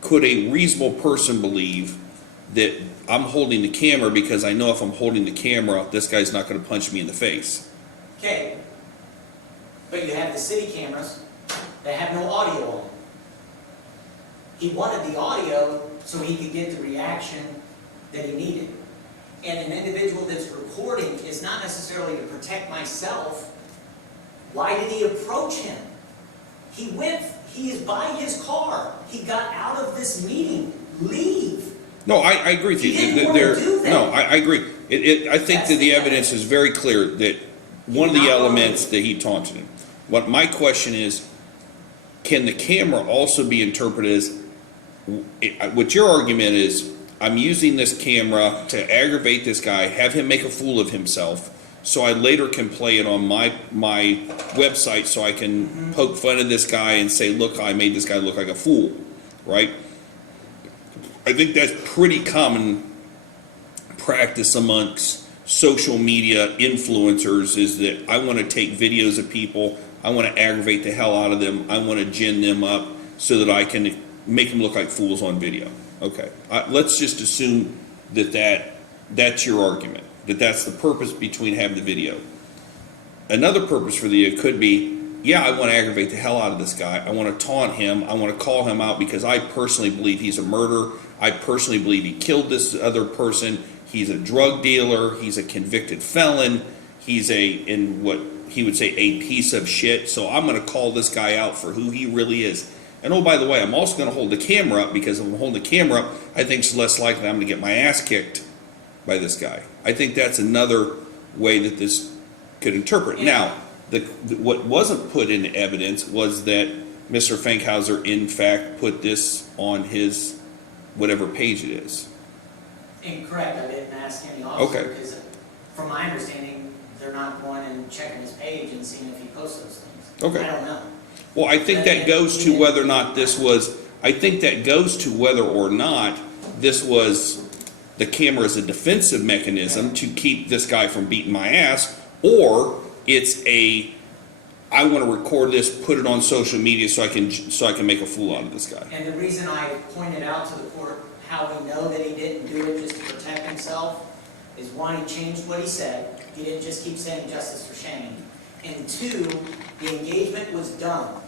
could a reasonable person believe that I'm holding the camera because I know if I'm holding the camera, this guy's not going to punch me in the face? Okay, but you have the city cameras that have no audio on them. He wanted the audio so he could get the reaction that he needed. And an individual that's recording is not necessarily to protect myself. Why did he approach him? He is by his car. He got out of this meeting. Leave. No, I agree with you. He didn't want to do that. No, I agree. I think That's that the the evidence is very clear that one of the elements that he taunted him. What my question is, can the camera also be interpreted as, what your argument is, I'm using this camera to aggravate this guy, have him make a fool of himself, so I later can play it on my website so I can poke fun of this guy and say, look, I made this guy look like a fool, right? I think that's pretty common practice amongst social media influencers, is that I want to take videos of people, I want to aggravate the hell out of them, I want to gin them up so that I can make them look like fools on video. Okay, let's just assume that's your argument, that's the purpose between having the video. Another purpose for the video could be, yeah, I want to aggravate the hell out of this guy, I want to taunt him, I want to call him out because I personally believe he's a murderer, I personally believe he killed this other person, he's a drug dealer, he's a convicted felon, he's in what he would say, a piece of shit, so I'm going to call this guy out for who he really is. And oh, by the way, I'm also going to hold the camera up, because if I'm holding the camera up, I think it's less likely I'm going to get my ass kicked by this guy. I think that's another way that this could interpret. Now, what wasn't put into evidence was that Mr. Fankhauser, in fact, put this on his whatever page it is. Incorrect. I didn't ask any officer Okay. because, from my understanding, they're not going and checking his page and seeing if he posts those things. Okay. I don't know. Well, I think that goes to whether or not this was, I think that goes to whether or not this was, the camera as a defensive mechanism to keep this guy from beating my ass, or it's I want to record this, put it on social media so I can make a fool out of this guy. And the reason I pointed out to the court how we know that he didn't do it just to protect himself is one, he changed what he said. He didn't just keep saying justice for Shane. And two, the engagement was done.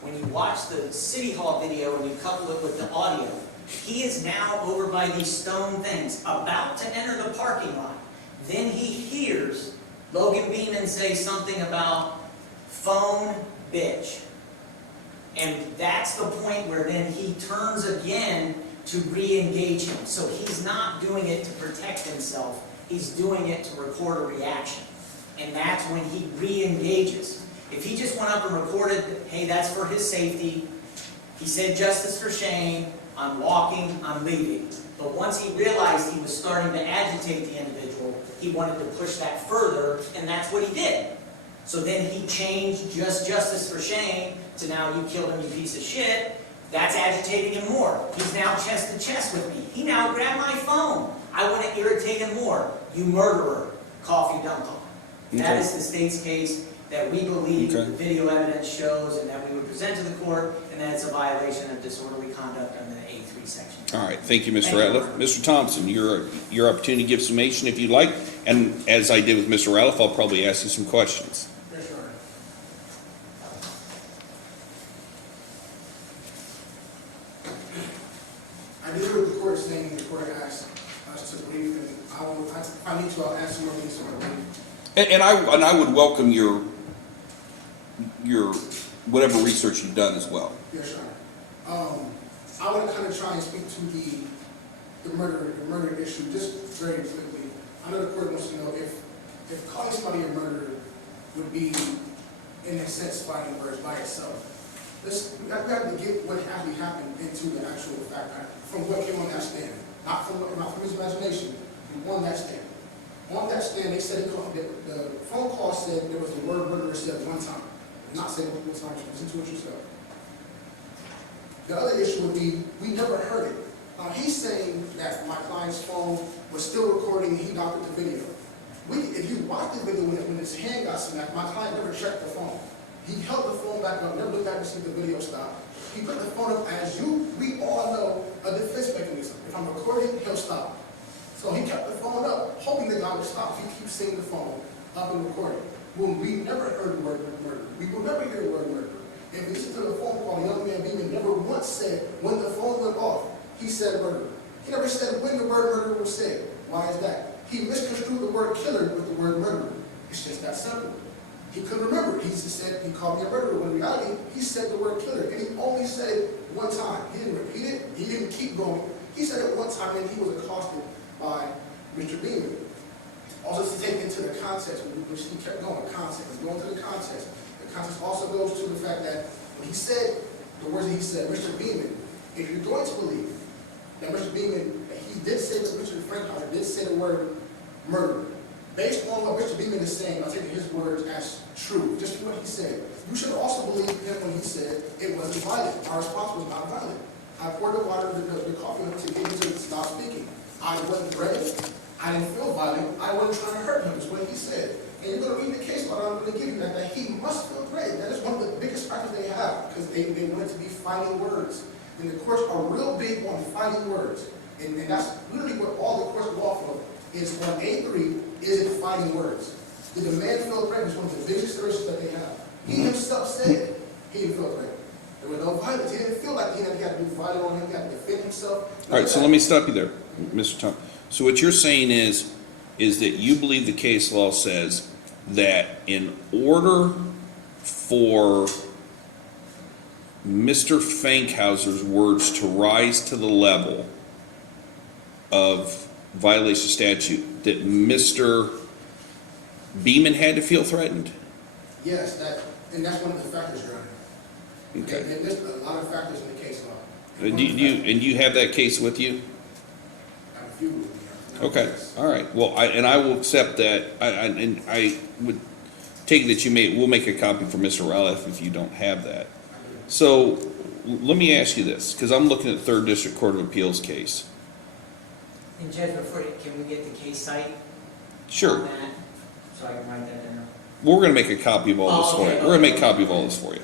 When you watch the City Hall video and you couple it with the audio, he is now over by these stone things, about to enter the parking lot. Then he hears Logan Beeman say something about phone bitch. And that's the point where then he turns again to re-engage him. So he's not doing it to protect himself, he's doing it to record a reaction. And that's when he re-engages. If he just went up and recorded, hey, that's for his safety, he said justice for Shane, I'm walking, I'm leaving. But once he realized he was starting to agitate the individual, he wanted to push that further, and that's what he did. So then he changed just justice for Shane to now you killed him, you piece of shit. That's agitating him more. He's now chest to chest with me. He now grabbed my phone. I want to irritate him more. You murderer, coffee dumped on him. That is the state's case that we believe the video evidence shows and that we would present to the court, and that it's a violation of disorderly conduct under the A3 section. All right, thank you, Mr. Ratliff. Mr. Thompson, your opportunity to give summation if you'd like, and as I did with Mr. Ratliff, I'll probably ask you some questions. Yes, Your Honor. I did hear what the court is saying. The court asked us to brief, and if I need to, I'll ask more things to my brief. And I would welcome your whatever research you've done as well. Yes, Your Honor. I want to kind of try and speak to the murder issue just very quickly. I know the court wants to know if calling somebody a murderer would be, in a sense, fighting words by itself. We have to get what actually happened into the actual fact from what came on that stand, not from his imagination, on that stand. On that stand, they said the phone call said there was the word murderer said one time. Not saying multiple times, listen to it yourself. The other issue would be, we never heard it. He's saying that my client's phone was still recording and he doctored the video. If you watch the video when his hand got smacked, my client never checked the phone. He held the phone back up, never looked back to see the video stop. He put the phone up, we all know, a defense mechanism. If I'm recording, he'll stop. So he kept the phone up, hoping the guy would stop. He keeps seeing the phone up and recording. When we never heard the word murder. We will never hear the word murder. If you listen to the phone call, young man Beeman never once said when the phone went off, he said murder. He never said when the word murder was said. Why is that? He misconstrued the word killer with the word murderer. It's just that simple. He couldn't remember. He just said, he called me a murderer. When in reality, he said the word killer. And he only said it one time. He didn't repeat it. He didn't keep going. He said it one time and he was accosted by Mr. Beeman. Also to take into the context, which he kept going, context, going to the context. The context also goes to the fact that when he said, the words that he said, Mr. Beeman, if you're going to believe that Mr. Beeman, he did say that Mr. Fankhauser did say the word murder. Based on what Mr. Beeman is saying, I'm taking his words as true, just what he said. You should also believe him when he said it wasn't violent. Our response was not violent. I poured the water, the coffee on him to get him to stop speaking. I wasn't ready. I didn't feel violent. I wasn't trying to hurt him, is what he said. And you're going to read the case, but I'm going to give you that he must feel threatened. That is one of the biggest factors they have, because they want it to be fighting words. And the courts are real big on fighting words. And that's literally what all the courts go off of, is on A3, is it fighting words? Did the man feel threatened? Is one of the biggest issues that they have. He himself said he didn't feel threatened. There was no violence. He didn't feel like he had to do violence on him. He had to defend himself. All right, so let me stop you there, Mr. Thompson. So what you're saying is that you believe the case law says that in order for Mr. Fankhauser's words to rise to the level of violation statute, that Mr. Beeman had to feel threatened? Yes, and that's one of the factors, Your Honor. Okay. And there's a lot of factors in the case law. Do you have that case with you? I have a few. Okay, all right. Well, I will accept that. I would take it that we'll make a copy for Mr. Ratliff if you don't have that. So let me ask you this, because I'm looking at the 3rd District Court of Appeals case. And Judge, before, can we get the case site? Sure. On that, so I can write that down. Well, we're going to make a copy of all this for you. We're going to make a copy of all this for you.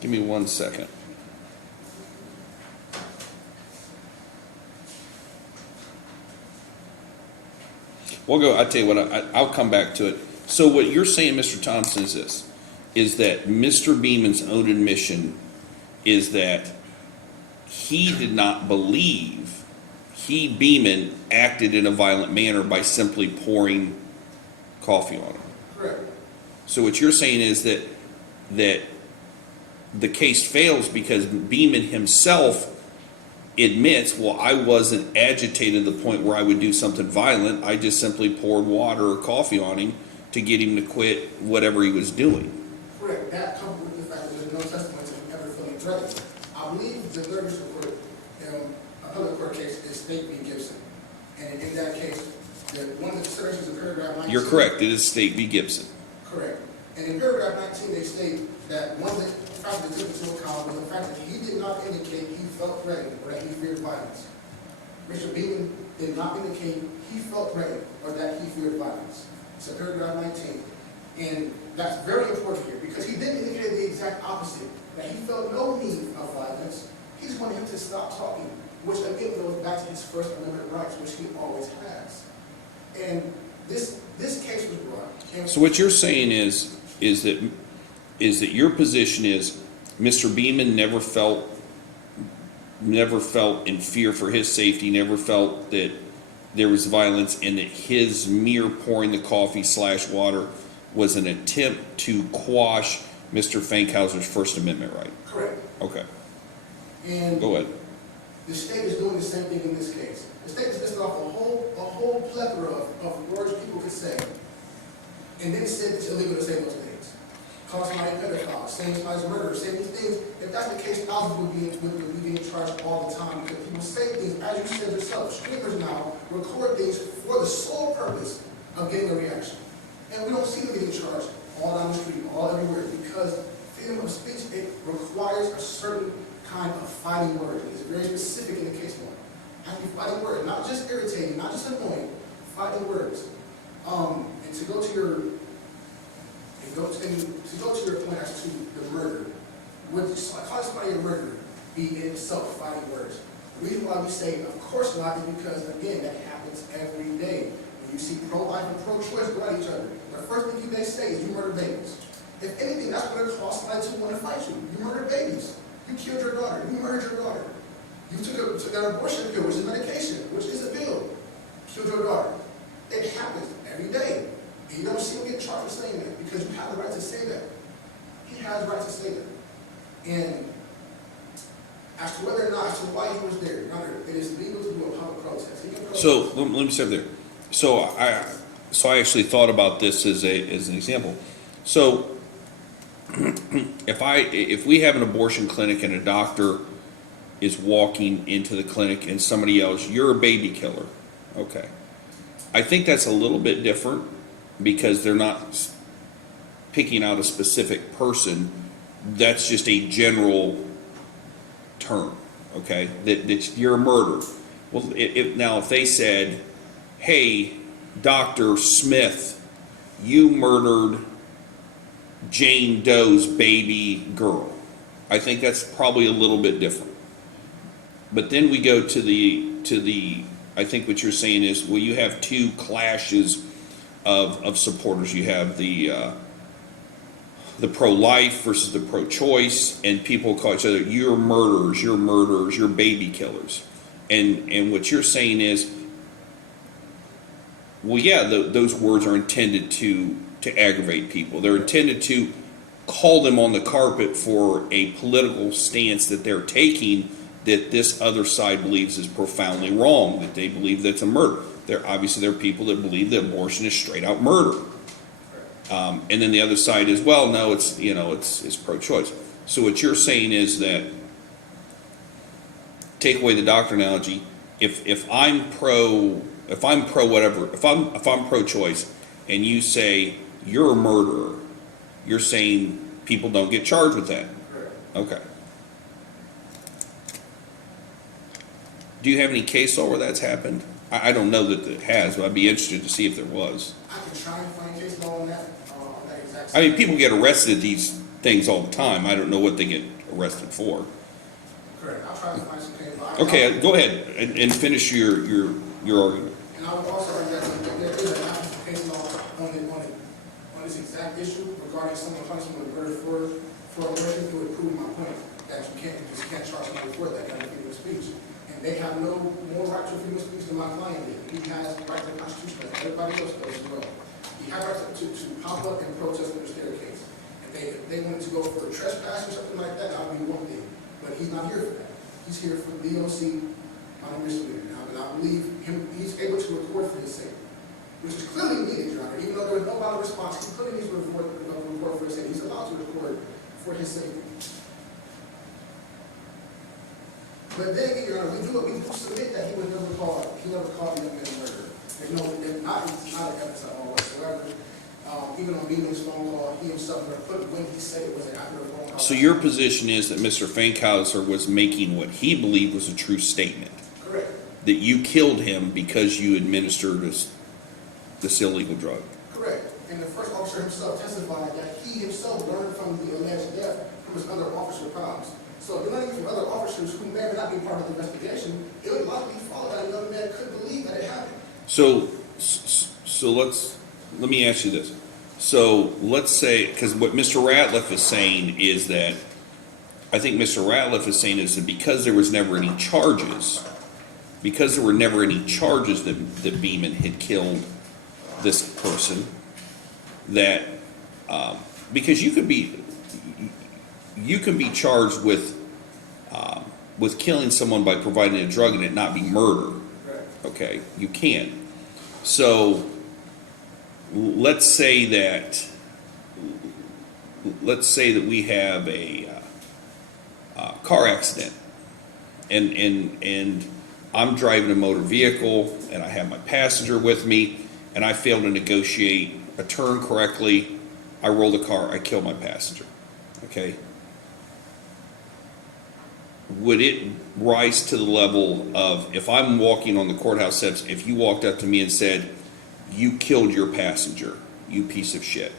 Give me 1 second. We'll go, I tell you what, I'll come back to it. So what you're saying, Mr. Thompson, is this, is that Mr. Beeman's own admission is that he did not believe Beeman acted in a violent manner by simply pouring coffee on him. Correct. So what you're saying is that the case fails because Beeman himself admits, well, I wasn't agitated to the point where I would do something violent. I just simply poured water or coffee on him to get him to quit whatever he was doing. Correct. That comes with the fact that there's no testimony to him ever feeling threatened. I believe the third district court, another court case is State v. Gibson. And in that case, one of the considerations of paragraph 19. You're correct. It is State v. Gibson. Correct. And in paragraph 19, they state that one of the factors that took into account was the fact that he did not indicate he felt threatened or that he feared violence. Mr. Beeman did not indicate he felt threatened or that he feared violence. It's in paragraph 19. And that's very important here because he didn't indicate the exact opposite, that he felt no need of violence. He just wanted him to stop talking, which again goes back to his First Amendment rights, which he always has. And this case was brought. So what you're saying is that your position is Mr. Beeman never felt in fear for his safety, never felt that there was violence, and that his mere pouring the coffee / water was an attempt to quash Mr. Fankhauser's First Amendment right. Correct. Okay. And Go ahead. the state is doing the same thing in this case. The state is listing off a whole plethora of words people could say, and then said it's illegal to say those things. Call somebody a pedophile, saying somebody's a murderer, saying these things. If that's the case, thousands would be being charged all the time because people say things, as you said yourself, streamers now record things for the sole purpose of getting a reaction. And we don't see them getting charged all down the street, all everywhere, because freedom of speech, it requires a certain kind of fighting word. It's very specific in the case law. Have to be fighting words, not just irritating, not just annoying, fighting words. And to go to your point as to the murder, would calling somebody a murderer be in itself fighting words? The reason why we say, of course not, is because, again, that happens every day. When you see pro-life and pro-choice go at each other, the first thing they say is, you murder babies. If anything, that's what it costs somebody to want to fight you. You murdered babies. You killed your daughter. You murdered your daughter. You took an abortion pill, which is medication, which is a pill. Killed your daughter. It happens every day. And you don't see him get charged for saying that because you have the right to say that. He has the right to say that. And as to whether or not, as to why he was there, it is legal to do a public protest. He can protest. So let me start there. So I actually thought about this as an example. So if we have an abortion clinic and a doctor is walking into the clinic and somebody yells, "You're a baby killer," okay, I think that's a little bit different because they're not picking out a specific person. That's just a general term, okay, that you're a murderer. Well, if they said, "Hey, Dr. Smith, you murdered Jane Doe's baby girl," I think that's probably a little bit different. But then we go to the I think what you're saying is, well, you have two clashes of supporters. You have the pro-life versus the pro-choice, and people call each other, "You're murderers, you're baby killers." And what you're saying is, well, yeah, those words are intended to aggravate people. They're intended to call them on the carpet for a political stance that they're taking that this other side believes is profoundly wrong, that they believe that's a murder. There are people that believe that abortion is straight out murder. And then the other side is, well, no, it's pro-choice. So what you're saying is that, take away the doctor analogy, if I'm pro-choice and you say you're a murderer, you're saying people don't get charged with that. Okay. Do you have any case law where that's happened? I don't know that it has, but I'd be interested to see if there was. I can try and find case law on that exact. I mean, people get arrested at these things all the time. I don't know what they get arrested for. Correct, I'll try to find some case law. Okay, go ahead and finish your argument. And I would also argue that there is an absence of case law on this exact issue regarding someone punishing with murder for a murder to prove my point, that you can't charge someone for that kind of freedom of speech. And they have no more right to freedom of speech than my client did. He has right to the Constitution, as everybody else does as well. He has right to pop up and protest on the staircase. If they wanted to go for a trespass or something like that, that would be one thing. But he's not here for that. He's here for DOC on a misdemeanor now, and I believe he's able to record for his sake, which is clearly needed, Your Honor. Even though there was no valid response, he clearly needs to record for his sake. He's allowed to record for his safety. But then again, Your Honor, we do submit that he was never called. He never called the young man a murderer. There's not an evidence at all whatsoever. Even on Beeman's phone call, he himself never put when he said it was an after phone call. So your position is that Mr. Fankhauser was making what he believed was a true statement? Correct. That you killed him because you administered this illegal drug? Correct. And the first officer himself testified that he himself learned from the alleged death from his other officer problems. So if you're learning from other officers who may or may not be part of the investigation, it would likely follow that a young man couldn't believe that it happened. So let me ask you this. So let's say, because what Mr. Ratliff is saying is that, I think Mr. Ratliff is saying is that because there was never any charges, that Beeman had killed this person, that, because you can be charged with killing someone by providing a drug and it not be murder. Okay, you can. So let's say that we have a car accident, and I'm driving a motor vehicle and I have my passenger with me, and I fail to negotiate a turn correctly. I roll the car, I kill my passenger. Okay. Would it rise to the level of, if I'm walking on the courthouse steps, if you walked up to me and said, "You killed your passenger, you piece of shit,"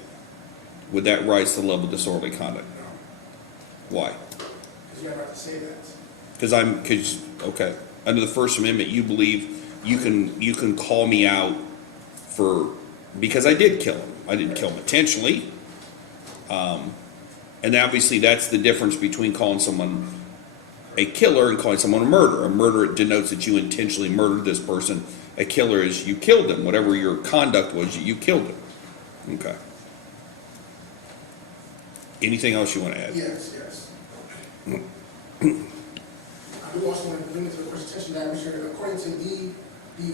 would that rise to the level of disorderly conduct? No. Why? Because you have a right to say that. Because okay, under the First Amendment, you believe you can call me out because I did kill him. I didn't kill him intentionally. And obviously that's the difference between calling someone a killer and calling someone a murderer. A murderer denotes that you intentionally murdered this person. A killer is you killed him. Whatever your conduct was, you killed him. Okay. Anything else you want to add? Yes. I do also want to bring it to the court's attention that according to the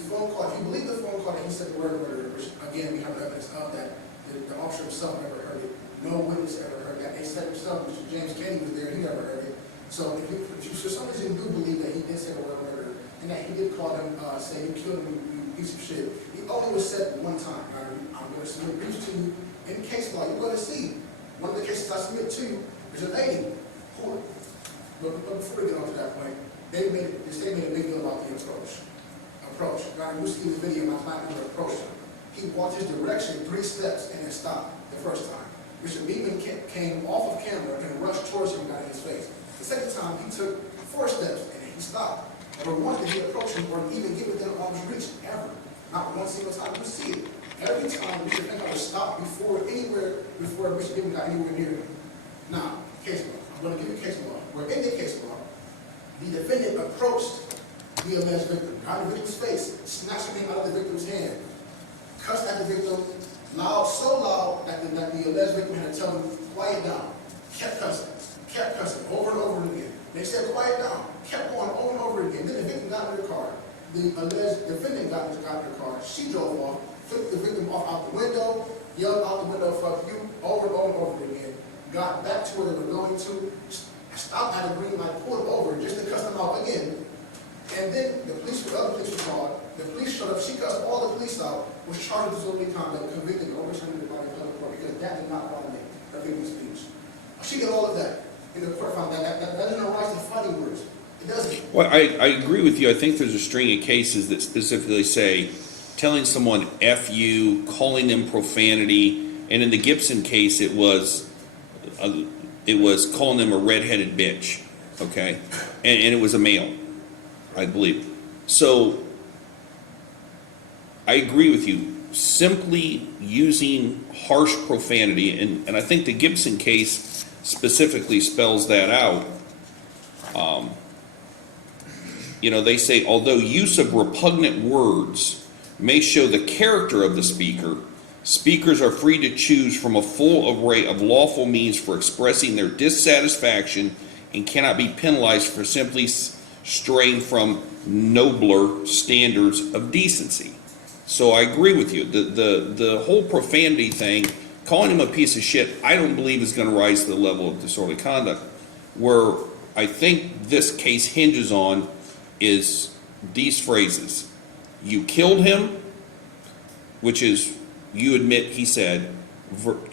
phone call, if you believe the phone call that he said the word murder, which again we have evidence of that the officer himself never heard it, no witness ever heard that. They said himself, Mr. James Kennedy was there, he never heard it. So if you for some reason do believe that he did say the word murder and that he did call him, say you killed him, you piece of shit, he only was said one time. I'm going to submit briefs to you in case law. You're going to see one of the cases I submit to you. There's a lady who, but before we get on to that point, they made a big deal about the approach. Now you see the video, my client never approached him. He walked his direction 3 steps and then stopped the first time. Mr. Beeman came off of camera and rushed towards him and got in his face. The second time, he took 4 steps and then he stopped. Never once did he approach him or even get within arm's reach, ever. Not one single time. You see it. Every time Mr. Fankhauser stopped before Mr. Beeman got anywhere near him. Now, case law. I'm going to give you case law. Where in the case law, the defendant approached the alleged victim, got in the victim's face, snatched him out of the victim's hand, cussed at the victim, so loud that the alleged victim had to tell him, quiet down. Kept cussing, over and over again. They said, quiet down. Kept going over and over again. Then the victim got in the car. The alleged defendant got in the car. She drove off, flipped the victim off out the window, yelled out the window, fuck you, over and over and over again. Got back to where they were going to, stopped at a green light, pulled over just to cuss them out again. And then the other police were called. The police showed up. She cussed all the police out, was charged with disorderly conduct, convicted, and overturned the body of the court because that did not violate the victim's speech. She did all of that. And the court found that doesn't arise to fighting words. It doesn't. Well, I agree with you. I think there's a string of cases that specifically say telling someone F you, calling them profanity, and in the Gibson case, it was calling them a redheaded bitch, okay? And it was a male, I believe. So I agree with you. Simply using harsh profanity, and I think the Gibson case specifically spells that out. They say, although use of repugnant words may show the character of the speaker, speakers are free to choose from a full array of lawful means for expressing their dissatisfaction and cannot be penalized for simply straying from nobler standards of decency. So I agree with you. The whole profanity thing, calling him a piece of shit, I don't believe is going to rise to the level of disorderly conduct. Where I think this case hinges on is these phrases. You killed him, which is, you admit he said,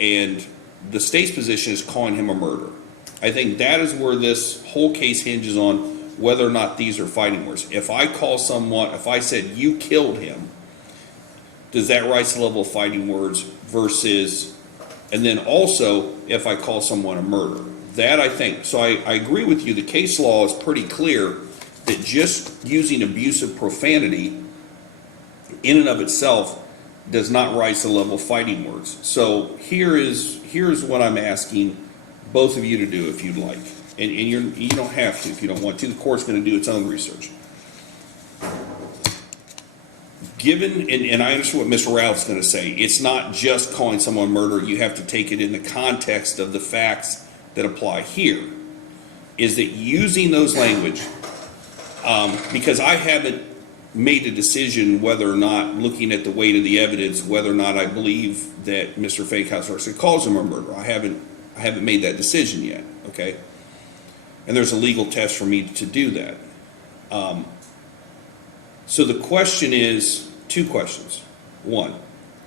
and the state's position is calling him a murderer. I think that is where this whole case hinges on whether or not these are fighting words. If I said you killed him, does that rise to the level of fighting words versus, and then also if I call someone a murderer? That I think, so I agree with you, the case law is pretty clear that just using abusive profanity in and of itself does not rise to the level of fighting words. So here's what I'm asking both of you to do if you'd like. And you don't have to if you don't want to. The court's going to do its own research. Given, and I understand what Mr. Ralph's going to say, it's not just calling someone murder. You have to take it in the context of the facts that apply here. Is that using those language, because I haven't made a decision whether or not, looking at the weight of the evidence, whether or not I believe that Mr. Fankhauser calls him a murderer. I haven't made that decision yet, okay? And there's a legal test for me to do that. So the question is, two questions. One,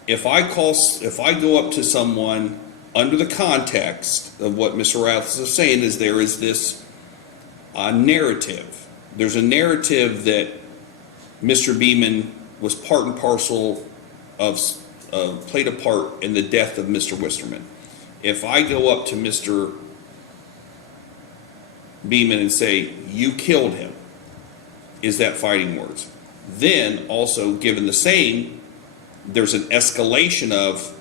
if I go up to someone under the context of what Mr. Ralph is saying, is there is this narrative. There's a narrative that Mr. Beeman was part and parcel of, played a part in the death of Mr. Wisterman. If I go up to Mr. Beeman and say, you killed him, is that fighting words? Then also, given the same, there's an escalation of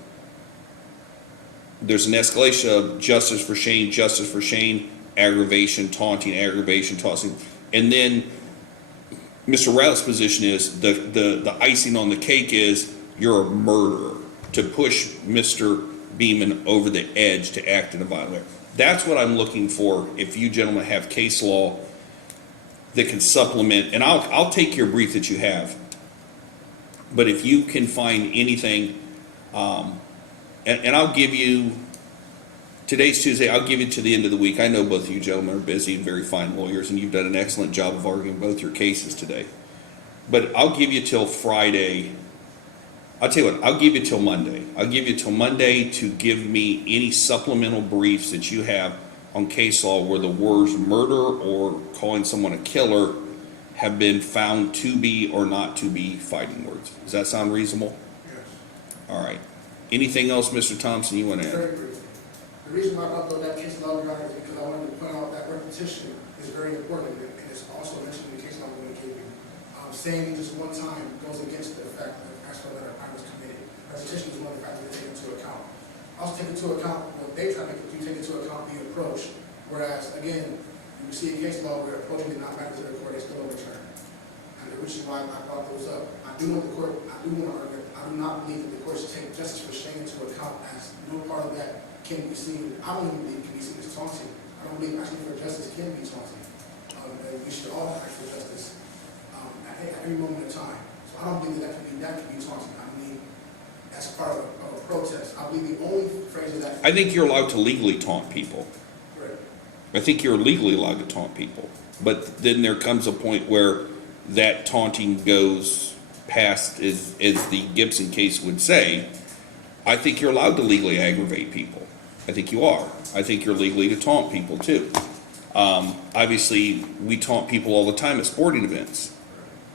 justice for Shane, aggravation, taunting, and then Mr. Ralph's position is the icing on the cake is you're a murderer, to push Mr. Beeman over the edge to act in a violent way. That's what I'm looking for. If you gentlemen have case law that can supplement, and I'll take your brief that you have, but if you can find anything, and I'll give you, today's Tuesday, I'll give you to the end of the week. I know both of you gentlemen are busy and very fine lawyers, and you've done an excellent job of arguing both your cases today. But I'll give you till Friday. I'll tell you what, I'll give you till Monday. I'll give you till Monday to give me any supplemental briefs that you have on case law where the words murder or calling someone a killer have been found to be or not to be fighting words. Does that sound reasonable? Yes. All right. Anything else, Mr. Thompson, you want to add? Very briefly. The reason why I brought up that case law, Your Honor, is because I wanted to point out that repetition is very important, and it's also mentioned in the case law I'm going to give you. Saying just one time goes against the fact that actual that a crime was committed. Repetition is one of the factors they take into account. Also take into account what they try to make, you take into account the approach. Whereas, again, you see a case law where approaching did not matter to the court, they still overturn. And the reason why I brought those up, I do want to argue, I do not believe that the court should take justice for Shane into account, as no part of that can be seen. I don't even believe can be seen as taunting. I don't believe actually for justice can be taunting. And we should all act for justice at every moment in time. So I don't believe that can be taunting. I mean, as part of a protest, I believe the only phrase of that. I think you're allowed to legally taunt people. Right. I think you're legally allowed to taunt people. But then there comes a point where that taunting goes past, as the Gibson case would say. I think you're allowed to legally aggravate people. I think you are. I think you're legally to taunt people too. Obviously, we taunt people all the time at sporting events,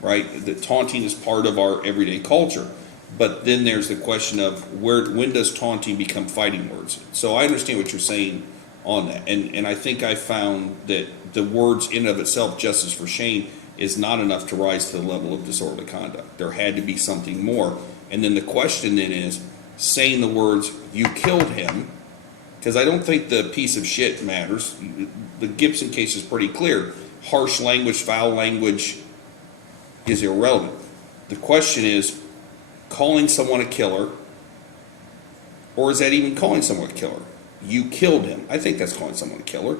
right? The taunting is part of our everyday culture. But then there's the question of when does taunting become fighting words? So I understand what you're saying on that. And I think I found that the words in and of itself, justice for Shane, is not enough to rise to the level of disorderly conduct. There had to be something more. And then the question then is saying the words, you killed him, because I don't think the piece of shit matters. The Gibson case is pretty clear. Harsh language, foul language is irrelevant. The question is, calling someone a killer, or is that even calling someone a killer? You killed him. I think that's calling someone a killer.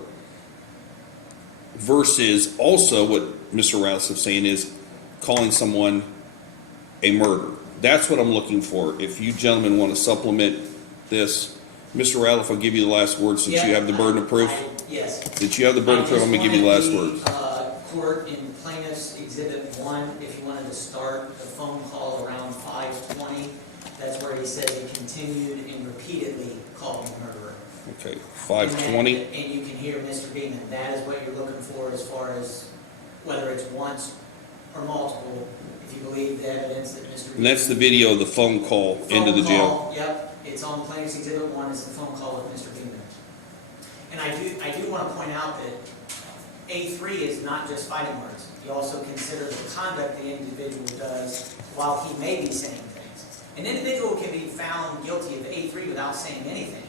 Versus also what Mr. Rouse is saying is calling someone a murderer. That's what I'm looking for. If you gentlemen want to supplement this, Mr. Ralph, I'll give you the last word since you have the burden of proof. Yes. Since you have the burden of proof, I'm going to give you the last word. Court in Plaintiff's Exhibit 1, if you wanted to start the phone call around 5:20, that's where he says he continued and repeatedly called me murderer. Okay, 5:20. And you can hear Mr. Beeman, that is what you're looking for as far as whether it's once or multiple, if you believe the evidence that Mr. Beeman. And that's the video of the phone call into the jail. Yep, it's on Plaintiff's Exhibit 1, it's the phone call with Mr. Beeman. And I do want to point out that A3 is not just fighting words. You also consider the conduct the individual does while he may be saying things. An individual can be found guilty of A3 without saying anything.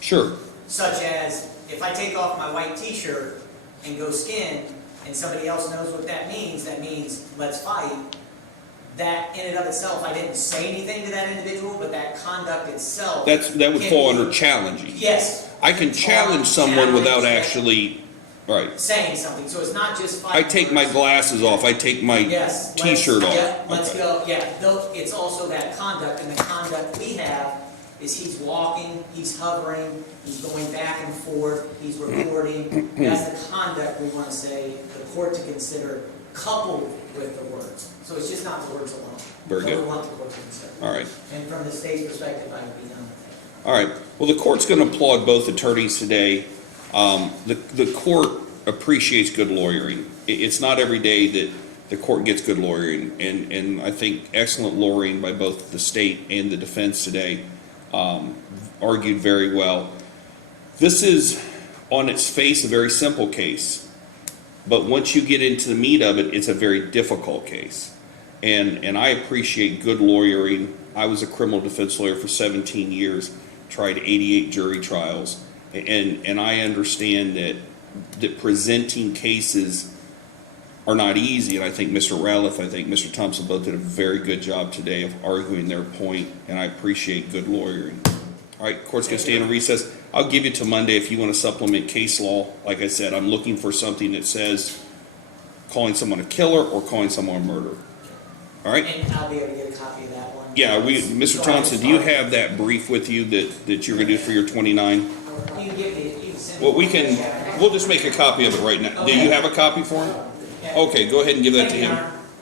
Sure. Such as, if I take off my white t-shirt and go skin, and somebody else knows what that means let's fight. That in and of itself, I didn't say anything to that individual, but that conduct itself. That would fall under challenging. Yes. I can challenge someone without actually, right. Saying something, so it's not just fighting. I take my glasses off, I take my t-shirt off. Yeah, let's Okay. go, yeah, it's also that conduct, and the conduct we have is he's walking, he's hovering, he's going back and forth, he's recording. That's the conduct we want to say, the court to consider, coupled with the words. So it's just not the words alone. Very good. So we want the court to consider. All right. And from the state's perspective, I would be done with that. All right. Well, the court's going to applaud both attorneys today. The court appreciates good lawyering. It's not every day that the court gets good lawyering, and I think excellent lawyering by both the state and the defense today. Argued very well. This is, on its face, a very simple case, but once you get into the meat of it, it's a very difficult case. And I appreciate good lawyering. I was a criminal defense lawyer for 17 years, tried 88 jury trials, and I understand that presenting cases are not easy, and I think Mr. Ralph, I think Mr. Thompson both did a very good job today of arguing their point, and I appreciate good lawyering. All right, court's going to stay in recess. I'll give you till Monday if you want to supplement case law. Like I said, I'm looking for something that says calling someone a killer or calling someone a murderer. All right? And I'll be able to get a copy of that one. Yeah, Mr. Thompson, do you have that brief with you that you're going to do for your 29? You can give me, you can send Well, me. we'll just make a copy of it right now. Do you have a copy for him? Okay, go ahead and give that to him.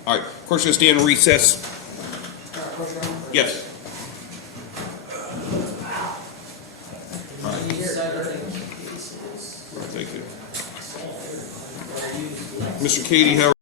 All right, court's going to stay in recess. Yes. Thank you. Mr. Katie, how